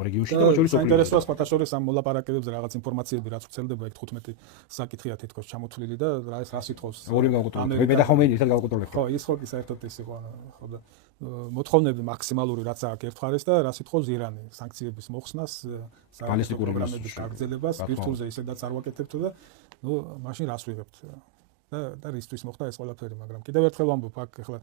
რეგიონში და შორის საინტერესოა სხვათაშორის ამ მოლაპარაკებებზე რაღაც ინფორმაციები რაც ვრცელდება ეგ 15 საკითხია თითქოს ჩამოთვლილი და რა სიტყვის ორი გავაკონტროლებ მე და ხომ ერთად გავაკონტროლებ ხო ის ხო კი საერთოდ ის იყო ხო და მოთხოვნები მაქსიმალური რაც აქვს ერთ მხარეს და რა სიტყვის ირანი სანქციების მოხსნას ბალისტიკური პროგრამების გაგრძელებას ბირთვულზე ისედაც არ ვაკეთებთ და მაშინ რას ვიღებთ და რისთვის მოხდა ეს ყველაფერი მაგრამ კიდევ ერთხელ ვამბობ აქ ახლა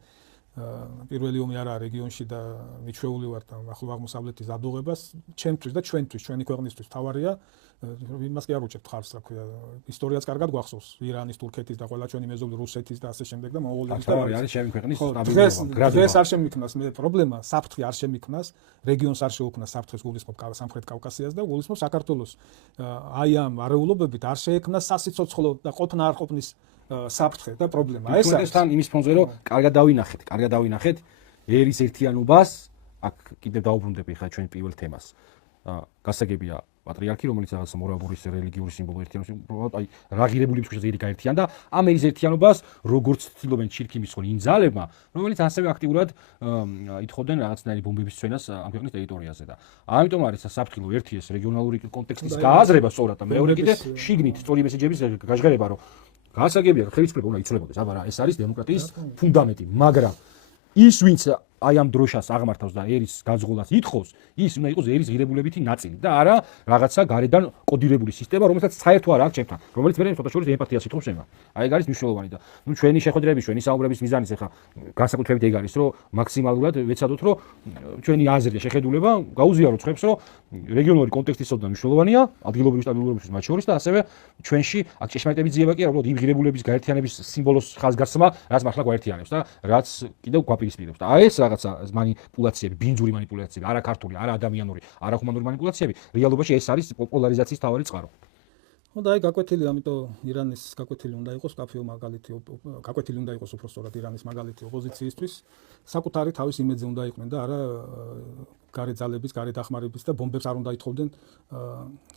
პირველი ომი არა რეგიონში და მიჩვეული ვართ ახლო აღმოსავლეთის დაბლოებას ჩემთვის და ჩვენთვის ჩვენი ქვეყნისთვის თავარია იმას კი არ უჭერთ ხარს რა ქვია ისტორიაც კარგად გვახსოვს ირანის თურქეთის და ყველა ჩვენი მეზობელი რუსეთის და ასე შემდეგ და მონღოლეთის და არის ჩემი ქვეყნის სტაბილურობა დღეს არ შემიქმნას მე პრობლემა საფრთხე არ შემიქმნას რეგიონს არ შეუქმნას საფრთხეს გულისხმობ სამხრეთ კავკასიას და გულისხმობ საქართველოს აი ამ არეულობებით არ შეექმნას სასიცოცხლო და ყოფნა არ ყოფნის საფრთხე და პრობლემა ეს არის თან იმის ფონზე რომ კარგად დავინახეთ ერის ერთიანობას აქ კიდევ დაუბრუნდები ხა ჩვენ პირველ თემას გასაგებია პატრიარქი რომელიც რაღაც მორაბურის რელიგიური სიმბოლო ერთიანობს უბრალოდ აი რა ღირებულების ქვეშ ზედი გაერთიან და ამ ერის ერთიანობას როგორც ცდილობენ ჩირქიმის ხოლ ინძალებმა რომელიც ასევე აქტიურად ითხოვდნენ რაღაცნაირი ბომბების ცვენას ამ ქვეყნის ტერიტორიაზე და ამიტომ არის საფრთხილო ერთი ეს რეგიონალური კონტექსტის გააზრება სწორად და მეორე კიდე შიგნით სწორი მესეჯების გაჟღერება რომ გასაგებია ხელისუფლება უნდა იცვლებოდეს აბა რა ეს არის დემოკრატიის ფუნდამენტი მაგრამ ის ვინც აი ამ დროშას აღმართავს და ერის გაძღოლას ითხოვს ის უნდა იყოს ერის ღირებულებითი ნაწილი და არა რაღაცა გარედან კოდირებული სისტემა რომელსაც საერთო არ აქვს ჩემთან რომელიც მე ცოტა შორის ემპათიას ითხოვს შემა აი ეგ არის მნიშვნელოვანი და ნუ ჩვენი შეხვედრების ჩვენი საუბრების მიზანიც ახლა განსაკუთრებით ეგ არის რომ მაქსიმალურად ვეცადოთ რომ ჩვენი აზრი და შეხედულება გაუზიაროთ ხებს რომ რეგიონალური კონტექსტის ოდნა მნიშვნელოვანია ადგილობრივი სტაბილურობის მათ შორის და ასევე ჩვენში აქ ჭეშმარიტების ძიება კი არა უბრალოდ იმ ღირებულების გაერთიანების სიმბოლოს ხაზგასმა რაც მართლა გვაერთიანებს და რაც კიდევ გვაპირისპირებს და აი ეს რაღაცა манипуляციები, ბინძური манипуляციები, არა ქართული, არა ადამიანური, არა ჰუმანური манипуляციები, რეალობაში ეს არის პოლარიზაციის თავარი წყარო. ხო და აი გაკვეთილი, ამიტომ ირანის გაკვეთილი უნდა იყოს კაფეო მაგალითი, გაკვეთილი უნდა იყოს უფრო სწორად ირანის მაგალითი ოპოზიციისთვის, საკუთარი თავის იმედზე უნდა იყვნენ და არა გარე ძალების, გარე დახმარების და ბომბებს არ უნდა ითხოვდნენ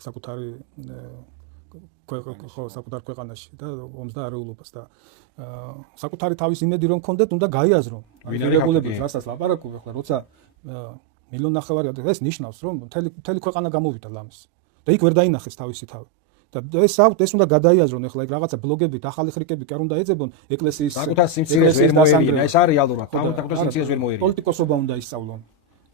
საკუთარი საკუთარ ქვეყანაში და ომს და არეულობას და საკუთარი თავის იმედი რომ კონდეთ უნდა გაიაზრონ რეგულირებებს რასაც ლაპარაკობ ახლა როცა 1.5 მილიონი ეს ნიშნავს რომ მთელი ქვეყანა გამოვიდა ლამის და იქ ვერ დაინახეს თავისი თავი და ეს უნდა გადაიაზრონ ახლა ეგ რაღაცა ბლოგებით ახალი ხრიკები კი არ უნდა ეძებონ ეკლესიის საკუთარ სიმციეს ვერ მოერია ეს არის რეალურად საკუთარ სიმციეს ვერ მოერია პოლიტიკოსობა უნდა ისწავლონ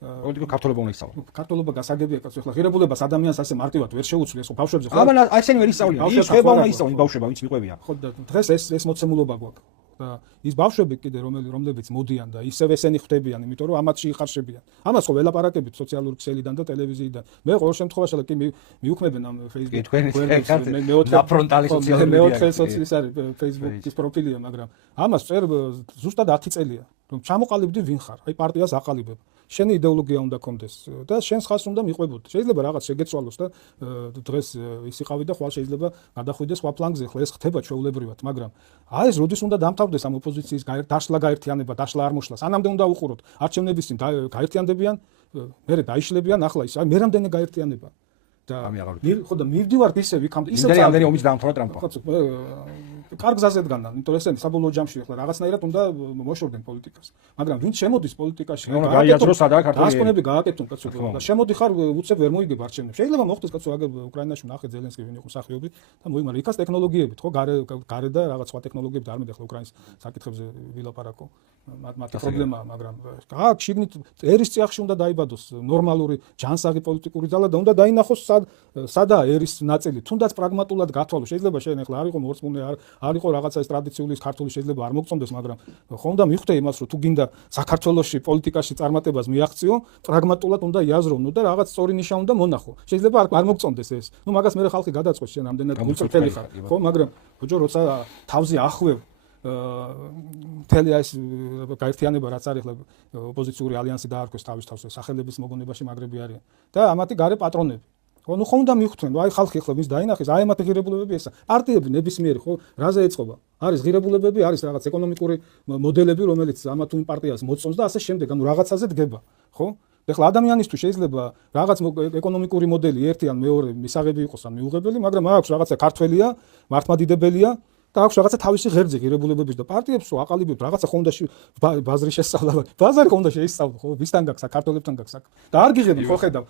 პოლიტიკო ქართულობა უნდა ისწავლონ. ქართულობა გასაგებია კაცო, ახლა ღირებულებას ადამიანს ასე მარტივად ვერ შეუცვლია, ხო ბავშვებზე ხო? აბა ასენი ვერ ისწავლიან. ის ხება უნდა ისწავლონ ბავშვება, ვინც მიყვებიან. ხო და დღეს ეს მოცემულობა გვაქვს. და ის ბავშვები კიდე რომლებიც მოდიან და ისევ ესენი ხვდებიან, იმიტომ რომ ამათში იხარშებიან. ამას ხო ველაპარაკებით სოციალური ქსელიდან და ტელევიზიიდან. მე ყოველ შემთხვევაში კი მიუქმებენ ამ Facebook-ს. მე ფრონტალი სოციალური მეოთხე სოციალის არის Facebook-ის პროფილია, მაგრამ ამას წერ ზუსტად 10 წელია, რომ ჩამოყალიბდი ვინ ხარ, აი პარტიას აყალიბებ. შენი იდეოლოგია უნდა კონდეს და შენს ხალხს უნდა მიყვებოდ. შეიძლება რაღაც შეგეცვალოს და დღეს ის იყავი და ხვალ შეიძლება გადახვიდეს სხვა ფლანგზე, ხლა ეს ხდება ჩვეულებრივად, მაგრამ აი ეს როდის უნდა დამთავრდეს ამ ოპოზიციის დაშლა გაერთიანება, დაშლა არ მოშლა. სანამდე უნდა უყუროთ. არჩევნების წინ გაერთიანდებიან, მერე დაიშლებიან, ახლა ის აი მე რამდენი გაერთიანება. და ხო და მივდივართ ისე ვიქამდე ისე ძალიან ომის დაამთავრა ტრამპმა. კარგ გზაზე დგანდა, იმიტომ რომ ესენი საბოლოო ჯამში ახლა რაღაცნაირად უნდა მოშორდნენ პოლიტიკას. მაგრამ ვინც შემოდის პოლიტიკაში, გაიაზრო სადაა ქართული დასკვნები გააკეთონ კაცო და შემოდი ხარ უცებ ვერ მოიგებ არჩევნებს. შეიძლება მოხდეს კაცო აგერ უკრაინაში ნახე ზელენსკი ვინ იყო მსახიობი და მოიმარა იქაც ტექნოლოგიებით, ხო გარე და რაღაც სხვა ტექნოლოგიებით არ მედი ახლა უკრაინის საკითხებზე ვილაპარაკო. მათი პრობლემაა, მაგრამ აქ შიგნით ერის წიაღში უნდა დაიბადოს ნორმალური ჯანსაღი პოლიტიკური ძალა და უნდა დაინახოს სადაა ერის ნაწილი. თუნდაც პრაგმატულად გათვალო. შეიძლება შენ ახლა არ იყო მორწმუნე, არ იყო რაღაცა ეს ტრადიციული ქართული შეიძლება არ მოგწონდეს, მაგრამ ხომ და მიხვდე იმას, რომ თუ გინდა საქართველოში პოლიტიკაში წარმატებას მიაღწიო, პრაგმატულად უნდა იაზროვნო და რაღაც სწორი ნიშა უნდა მონახო. შეიძლება არ მოგწონდეს ეს. ნუ მაგას მე ხალხი გადაწყვეტს შენ ამდენად გულწრფელი ხარ, ხო, მაგრამ ბოჯო როცა თავზე ახვევ მთელი ეს გაერთიანება რაც არის ახლა ოპოზიციური ალიანსი დაარქვეს თავის თავს სახელების მოგონებაში მაგრები არიან და ამათი გარე პატრონები ხო, ნუ ხომ უნდა მივხვდნენ, აი ხალხი ახლა ვის დაინახეს, აი ამათ ღირებულებები ესა. პარტიები ნებისმიერი ხო, რაზე ეწყობა? არის ღირებულებები, არის რაღაც ეკონომიკური მოდელები, რომელიც ამა თუ იმ პარტიას მოწონს და ასე შემდეგ, ანუ რაღაცაზე დგება, ხო? ეხლა ადამიანისთვის შეიძლება რაღაც ეკონომიკური მოდელი ერთი ან მეორე მისაღები იყოს ან მიუღებელი, მაგრამ აქვს რაღაცა ქართველია, მართლმადიდებელია და აქვს რაღაცა თავისი ღერძი ღირებულებების და პარტიებს რო აყალიბებთ რაღაცა ხომ უნდა ბაზრის შესწავლა, ბაზარი ხომ უნდა შეისწავლო, ხო? ვისთან გაქვს აქ ქართველებთან გაქვს აქ. და არ გიღები ხო ხედავ,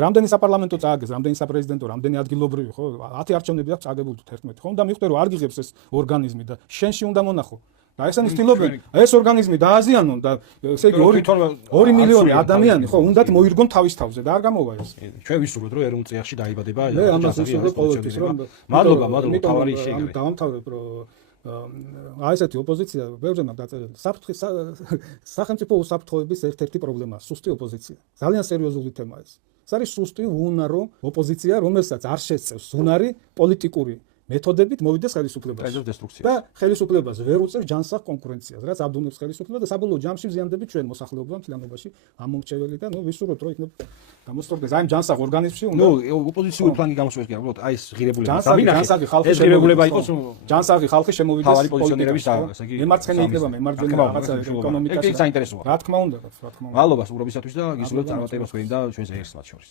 რამდენი საპარლამენტო წააგეს, რამდენი საპრეზიდენტო, რამდენი ადგილობრივი, ხო? 10 არჩევნები აქვს წაგებული 11. ხომ და მიხვდე რომ არ გიღებს ეს ორგანიზმი და შენში უნდა მონახო. და ესენი ცდილობენ ეს ორგანიზმი დააზიანონ და ესე იგი 2 მილიონი ადამიანი ხო უნდათ მოირგონ თავის თავზე და არ გამოვა ეს. ჩვენ ვისურვებთ რომ ეროვნულ წიაღში დაიბადება მე ამას ვისურვებ ყოველთვის რომ მადლობა თავარი შეიძლება. დავამთავრებ რომ აი ესეთი ოპოზიცია ბევრჯერ მაგ დაწერილი. სახელმწიფო უსაფრთხოების ერთ-ერთი პრობლემაა სუსტი ოპოზიცია. ძალიან სერიოზული თემაა ეს. ეს არის სუსტი უუნარო ოპოზიცია, რომელსაც არ შეწევს უნარი პოლიტიკური მეთოდებით მოვიდეს ხელისუფლებაში და ხელისუფლებას ვერ უწევს ჯანსაღ კონკურენციას, რაც აბდუნებს ხელისუფლებას და საბოლოო ჯამში ზიანდებით ჩვენ მოსახლეობამ მთლიანობაში ამომრჩეველი და ნუ ვისურვებთ რომ იქნებ გამოსწორდეს აი ამ ჯანსაღ ორგანიზმში უნდა ოპოზიციური ფლანგი გამოსვეს კი არა, უბრალოდ აი ეს ღირებულება. ჯანსაღი ხალხი ღირებულება იყოს ჯანსაღი ხალხი შემოვიდეს თავარი პოზიციონირების ესე იგი მემარცხენე იქნება მემარჯვენე რაღაცა ეკონომიკაში. ეგ საინტერესოა. რა თქმა უნდა, რა თქმა უნდა. მადლობა სურვისათვის და გისურვებთ წარმატებას თქვენ და ჩვენს ერთს მათ შორის.